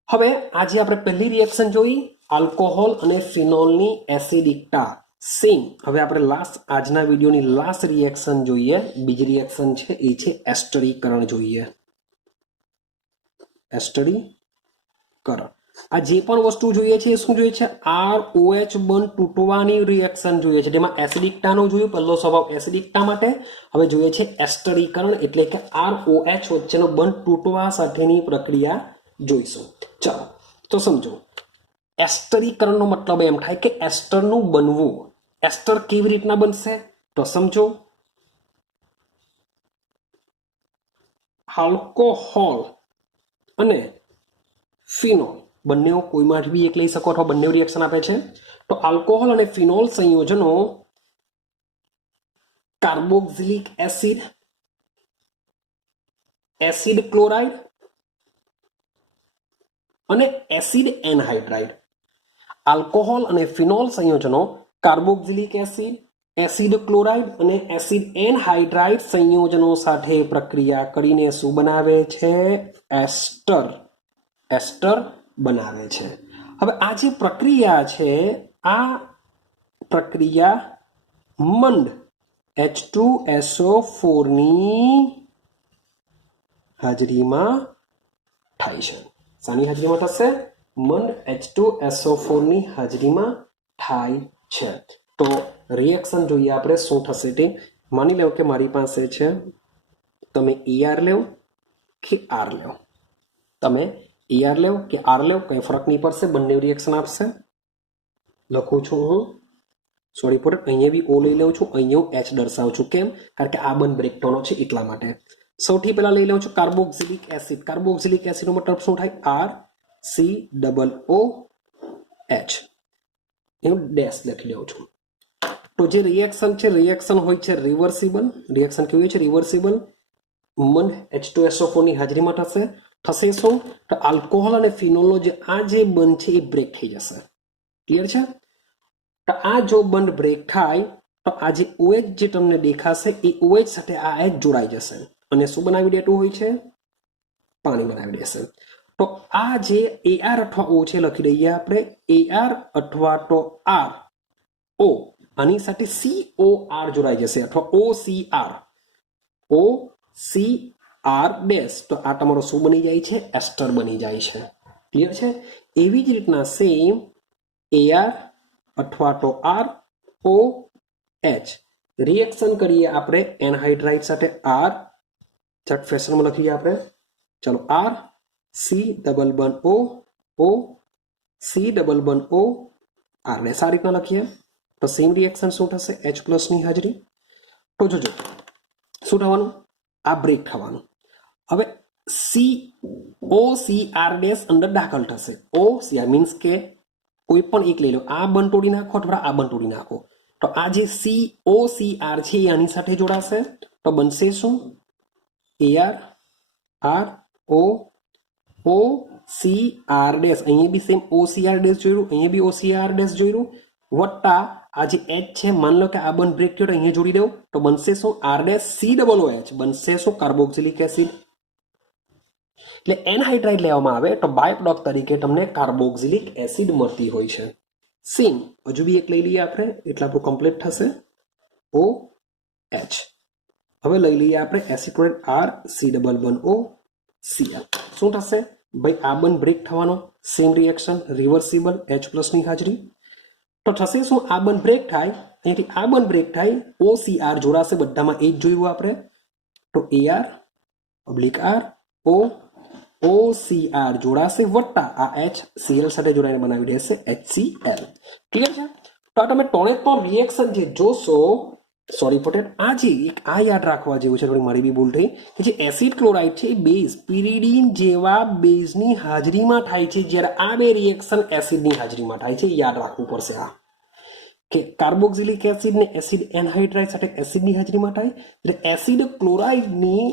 હવે આજે આપણે પહેલી રિએક્શન જોઈ, આલ્કોહોલ અને ફિનોલની એસિડિકતા સેમ. હવે આપણે આજના વિડીયોની લાસ્ટ રિએક્શન જોઈએ, બીજી રિએક્શન છે એ છે એસ્ટરીકરણ જોઈએ. એસ્ટરીકરણ, આ જે પણ વસ્તુ જોઈએ છે એ શું જોઈએ છે? ROH બંધ તૂટવાની રિએક્શન જોઈએ છે, જેમાં એસિડિકતાનો જોયું, પહેલો સ્વભાવ એસિડિકતા માટે. હવે જોઈએ છે એસ્ટરીકરણ, એટલે કે ROH વચ્ચેનો બંધ તૂટવા સાથેની પ્રક્રિયા જોઈશું. ચાલો તો સમજો, એસ્ટરીકરણનો મતલબ એમ થાય કે એસ્ટરનું બનવું. એસ્ટર કેવી રીતના બનશે? તો સમજો, આલ્કોહોલ અને ફિનોલ બંને કોઈમાં બી એક લઈ શકો અથવા બંને રિએક્શન આપે છે. તો આલ્કોહોલ અને ફિનોલ સંયોજનો કાર્બોક્સિલિક એસિડ, એસિડ ક્લોરાઇડ અને એસિડ એનહાઇડ્રાઇડ. આલ્કોહોલ અને ફિનોલ સંયોજનો કાર્બોક્સિલિક એસિડ, એસિડ ક્લોરાઇડ અને એસિડ એનહાઇડ્રાઇડ સંયોજનો સાથે પ્રક્રિયા કરીને શું બનાવે છે? એસ્ટર બનાવે છે. હવે આ જે પ્રક્રિયા છે, આ પ્રક્રિયા મંદ H2SO4 ની હાજરીમાં થાય છે. શાની હાજરીમાં થશે? મંદ H2SO4 ની હાજરીમાં થાય છે. તો રિએક્શન જોઈએ આપણે શું થશે તે. માની લો કે મારી પાસે છે, તમે ER લેવ કે R લેવ, તમે ER લેવ કે R લેવ, કંઈ ફરક નહીં પડશે, બંને રિએક્શન આપશે. લખું છું હું, સોરી ફોર, અહીંયા બી O લઈ લઉં છું, અહીંયા હું H દર્શાવું છું. કેમ? કારણ કે આ બંધ બ્રેક થવાનો છે એટલા માટે. સૌથી પહેલા લઈ લઉં છું કાર્બોક્સિલિક એસિડ. કાર્બોક્સિલિક એસિડનો મતલબ શું થાય? RCOOH. એવું ડેશ લખી લઉં છું. તો જે રિએક્શન છે, રિએક્શન હોય છે રિવર્સિબલ. રિએક્શન કેવી હોય છે? રિવર્સિબલ. મંદ H2SO4 ની હાજરીમાં થશે શું? તો આલ્કોહોલ અને ફિનોલનો જે આ જે બંધ છે એ બ્રેક થઈ જશે. ક્લિયર છે? તો આ જો બંધ બ્રેક થાય તો આ જે OH જે તમને દેખાશે એ OH સાથે આ H જોડાઈ જશે અને શું બનાવી દેતું હોય છે? પાણી બનાવી દેશે. તો આ જે AR અથવા O છે લખી દઈએ આપણે, AR અથવા તો RO, આની સાથે COR જોડાઈ જશે અથવા OCR. O C R dash, તો આ તમારો શું બની જાય છે? એસ્ટર બની જાય છે. ક્લિયર છે? એવી જ રીતના સેમ એઆર અથવા તો આર ઓ એચ રિએક્શન કરીએ આપણે એનહાઇડ્રાઇડ સાથે. આર ચટ ફેશનમાં લખીએ આપણે. ચલો, આર સી ડબલ બન ઓ સી ડબલ બન ઓ આર ડેશ આ રીતના લખીએ તો સેમ રિએક્શન શું થશે? એચ પ્લસની હાજરી. તો જોજો શું થવાનું? આ બ્રેક થવાનું. હવે C O C R dash અંદર દાખલ થશે. ઓ સી આર મીન્સ કે કોઈ પણ એક લઈ લો. આ બન તોડી નાખો અથવા આ બન તોડી નાખો. તો આ જે સી ઓ સી આર છે એ આની સાથે જોડાશે તો બનશે શું? R R O C R dash. અહીંયા બી same O C R dash જોયું, અહીંયા બી ઓ સી આર ડેશ જોયું, વત્તા આ જે એચ છે, માન લો કે આ બંધ બ્રેક થયો તો અહીંયા જોડી દઉં તો બનશે શું? R dash C double O H બનશે શું? Carboxylic acid. એટલે એનહાઇડ્રાઇડ લેવામાં આવે તો બાય પ્રોડક્ટ તરીકે તમને કાર્બોક્સિલિક એસિડ મળતી હોય છે. સેમ હજુ બી એક લઈ લઈએ આપણે, એટલે આપણું કમ્પ્લીટ થશે. O H. હવે લઈ લઈએ આપણે એસિટોનેટ આર સી ડબલ બન ઓ સી એલ. શું થશે ભાઈ? આ બન બ્રેક થવાનો, સેમ રિએક્શન, રિવર્સિબલ, એચ પ્લસની હાજરી. તો થશે શું? આ બન બ્રેક થાય, અહીંથી આ બન બ્રેક થાય, ઓ સી આર જોડાશે, બધામાં એ જ જોયું આપણે. તો એ R oblique R O C R જોડાશે, વત્તા આ એચ સીએલ સાથે જોડાઈને બનાવી દેશે HCl. ક્લિયર છે? તો આ તમે ત્રણે ત્રણ રિએક્શન જે જોશો, સોરી ફોર ધેટ, આ જે એક આ યાદ રાખવા જેવું છે, થોડી મારી બી ભૂલ થઈ, કે જે એસિડ ક્લોરાઇડ છે એ બેઝ પિરિડીન જેવા બેઝની હાજરીમાં થાય છે, જ્યારે આ બે રિએક્શન એસિડની હાજરીમાં થાય છે. યાદ રાખવું પડશે આ કે કાર્બોક્સિલિક એસિડ ને એસિડ એનહાઇડ્રાઇડ સાથે એસિડની હાજરીમાં થાય, એટલે એસિડ ક્લોરાઇડની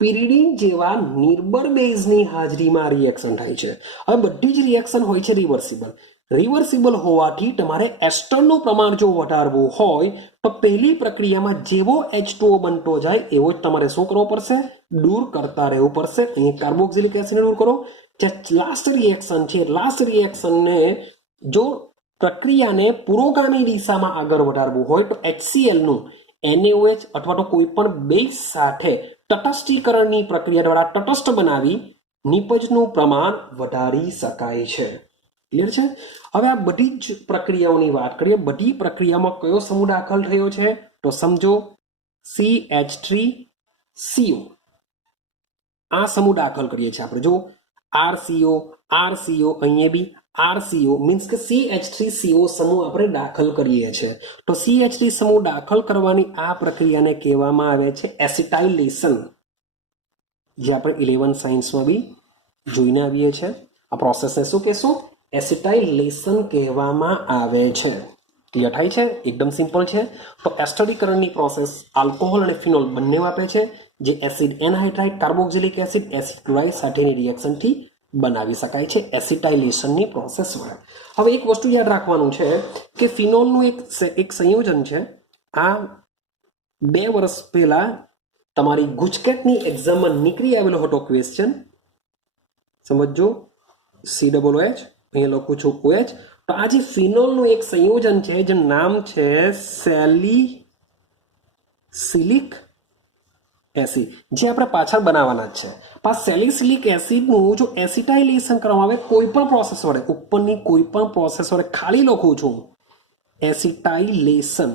પિરિડીન જેવા નિર્બળ બેઝની હાજરીમાં રિએક્શન થાય છે. હવે બધી જ રિએક્શન હોય છે રિવર્સિબલ. રિવર્સિબલ હોવાથી તમારે એસ્ટરનું પ્રમાણ જો વધારવું હોય તો પહેલી પ્રક્રિયામાં જેવો H2O બનતો જાય એવો જ તમારે શું કરવો પડશે? દૂર કરતા રહેવું પડશે. અહીં કાર્બોક્સિલિક એસિડને દૂર કરો. જે લાસ્ટ રિએક્શન છે, લાસ્ટ રિએક્શનને જો પ્રક્રિયાને પુરોગામી દિશામાં આગળ વધારવું હોય તો HCl નું NaOH અથવા તો કોઈ પણ બેઝ સાથે તટસ્થીકરણની પ્રક્રિયા દ્વારા તટસ્થ બનાવી નિપજનું પ્રમાણ વધારી શકાય છે. ક્લિયર છે? હવે આ બધી જ પ્રક્રિયાઓની વાત કરીએ. બધી પ્રક્રિયામાં કયો સમૂહ દાખલ થયો છે? તો સમજો CH3CO આ સમૂહ દાખલ કરીએ છીએ આપણે. જો RCO અહીંયા બી RCO મીન્સ કે CH3CO સમૂહ આપણે દાખલ કરીએ છીએ. તો CH3 સમૂહ દાખલ કરવાની આ પ્રક્રિયાને કહેવામાં આવે છે એસિટાઇલેશન, જે આપણે 11 સાયન્સમાં બી જોઈને આવીએ છીએ. આ પ્રોસેસને શું કહેશું? એસિટાઇલેશન કહેવામાં આવે છે. ક્લિયર થાય છે? એકદમ સિમ્પલ છે. તો એસ્ટરીકરણની પ્રોસેસ આલ્કોહોલ અને ફિનોલ બંને આપે છે, જે acid anhydride carboxylic acid acid chloride સાથેની રિએક્શનથી બનાવી શકાય છે એસિટાઇલેશનની પ્રોસેસ વડે. હવે એક વસ્તુ યાદ રાખવાનું છે કે ફિનોલનું એક સંયોજન છે. આ 2 વર્ષ પહેલા તમારી ગુજકેટની એક્ઝામમાં નીકળી આવેલો હતો ક્વેશ્ચન. સમજો, COOH, અહીંયા લખું છું OH. તો આ જે ફિનોલનું એક સંયોજન છે, જે નામ છે સેલિસિલિક એસિડ, જે આપણે પાછળ બનાવવાના જ છે. આ સેલિસિલિક એસિડનું જો એસિટાઇલેશન કરવામાં આવે કોઈ પણ પ્રોસેસ વડે, ઉપરની કોઈ પણ પ્રોસેસ વડે, ખાલી લખું છું એસિટાઇલેશન,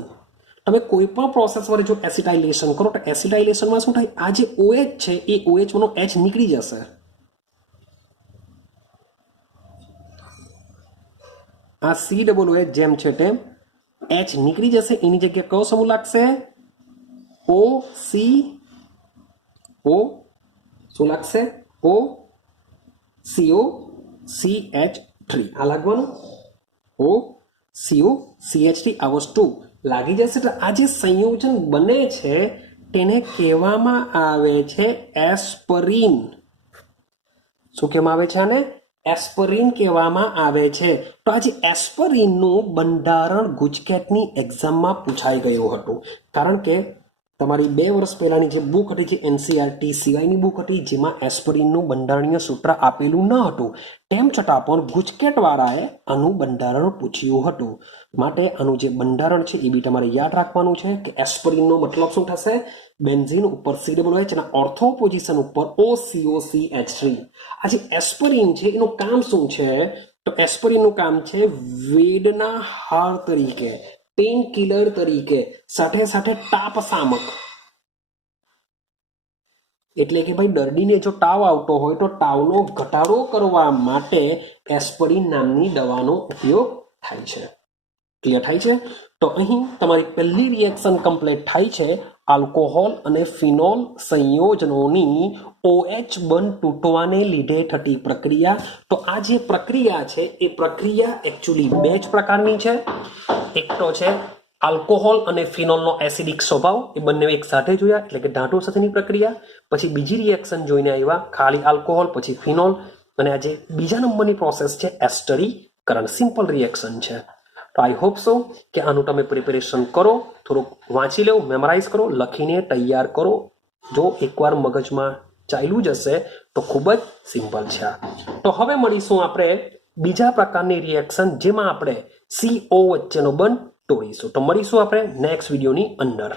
તમે કોઈ પણ પ્રોસેસ વડે જો એસિટાઇલેશન કરો તો એસિટાઇલેશનમાં શું થાય? આ જે OH છે એ OH નો H નીકળી જશે. આ COOH જેમ છે તેમ H નીકળી જશે. એની જગ્યાએ કયો સમૂહ લાગશે? OCO. શું લાગશે? OCOCH3 આ લાગવાનું. OCOCH3 આ વસ્તુ લાગી જશે. તો આ જે સંયોજન બને છે તેને કહેવામાં આવે છે એસ્પરીન. શું કહેવામાં આવે છે આને? એસ્પરીન કહેવામાં આવે છે. તો આ જે એસ્પરીનનું બંધારણ ગુજકેટની એક્ઝામમાં પૂછાઈ ગયું હતું, કારણ કે તમારી 2 વર્ષ પહેલાની જે બુક હતી જે એનસીઆરટી સિવાયની બુક હતી જેમાં એસ્પિરિનનું બંધારણીય સૂત્ર આપેલું ન હતું તેમ છતાં પણ ગુજકેટવાળાએ આનું બંધારણ પૂછ્યું હતું. માટે આનું જે બંધારણ છે એ બી તમારે યાદ રાખવાનું છે કે એસ્પિરિનનો મતલબ શું થશે? બેન્ઝીન ઉપર COOH અને ઓર્થો પોઝિશન ઉપર OCOCH3. આ જે એસ્પિરિન છે એનું કામ શું છે? તો એસ્પિરિનનું કામ છે વેદના હાર તરીકે, પેઇન કિલર તરીકે, સાથે સાથે તાપ શામક. એટલે કે ભાઈ દર્દીને જો તાવ આવતો હોય તો તાવનો ઘટાડો કરવા માટે એસ્પિરિન નામની દવાનો ઉપયોગ થાય છે. ક્લિયર થાય છે? તો અહીં તમારી પહેલી રિએક્શન કમ્પ્લીટ થાય છે આલ્કોહોલ અને ફિનોલ સંયોજનોની OH બંધ તૂટવાને લીધે થતી પ્રક્રિયા. તો આ જે પ્રક્રિયા છે એ પ્રક્રિયા એકચ્યુઅલી 2 જ પ્રકારની છે. એક તો છે આલ્કોહોલ અને ફિનોલનો એસિડિક સ્વભાવ, એ બંને એક સાથે જોયા એટલે કે ધાતુ સાથેની પ્રક્રિયા. પછી બીજી રિએક્શન જોઈને આવ્યા ખાલી આલ્કોહોલ પછી ફિનોલ, અને આ જે બીજા નંબરની પ્રોસેસ છે એસ્ટરીકરણ, સિમ્પલ રિએક્શન છે. તો આઈ હોપ સો કે આનું તમે પ્રિપેરેશન કરો, થોડુંક વાંચી લો, મેમરાઇઝ કરો, લખીને તૈયાર કરો. જો એકવાર મગજમાં ચાલ્યું જશે તો ખૂબ જ સિમ્પલ છે. તો હવે મળીશું આપણે બીજા પ્રકારની રિએક્શન જેમાં આપણે CO વચ્ચેનો બંધ તોડીશું. તો મળીશું આપણે નેક્સ્ટ વિડીયોની અંદર.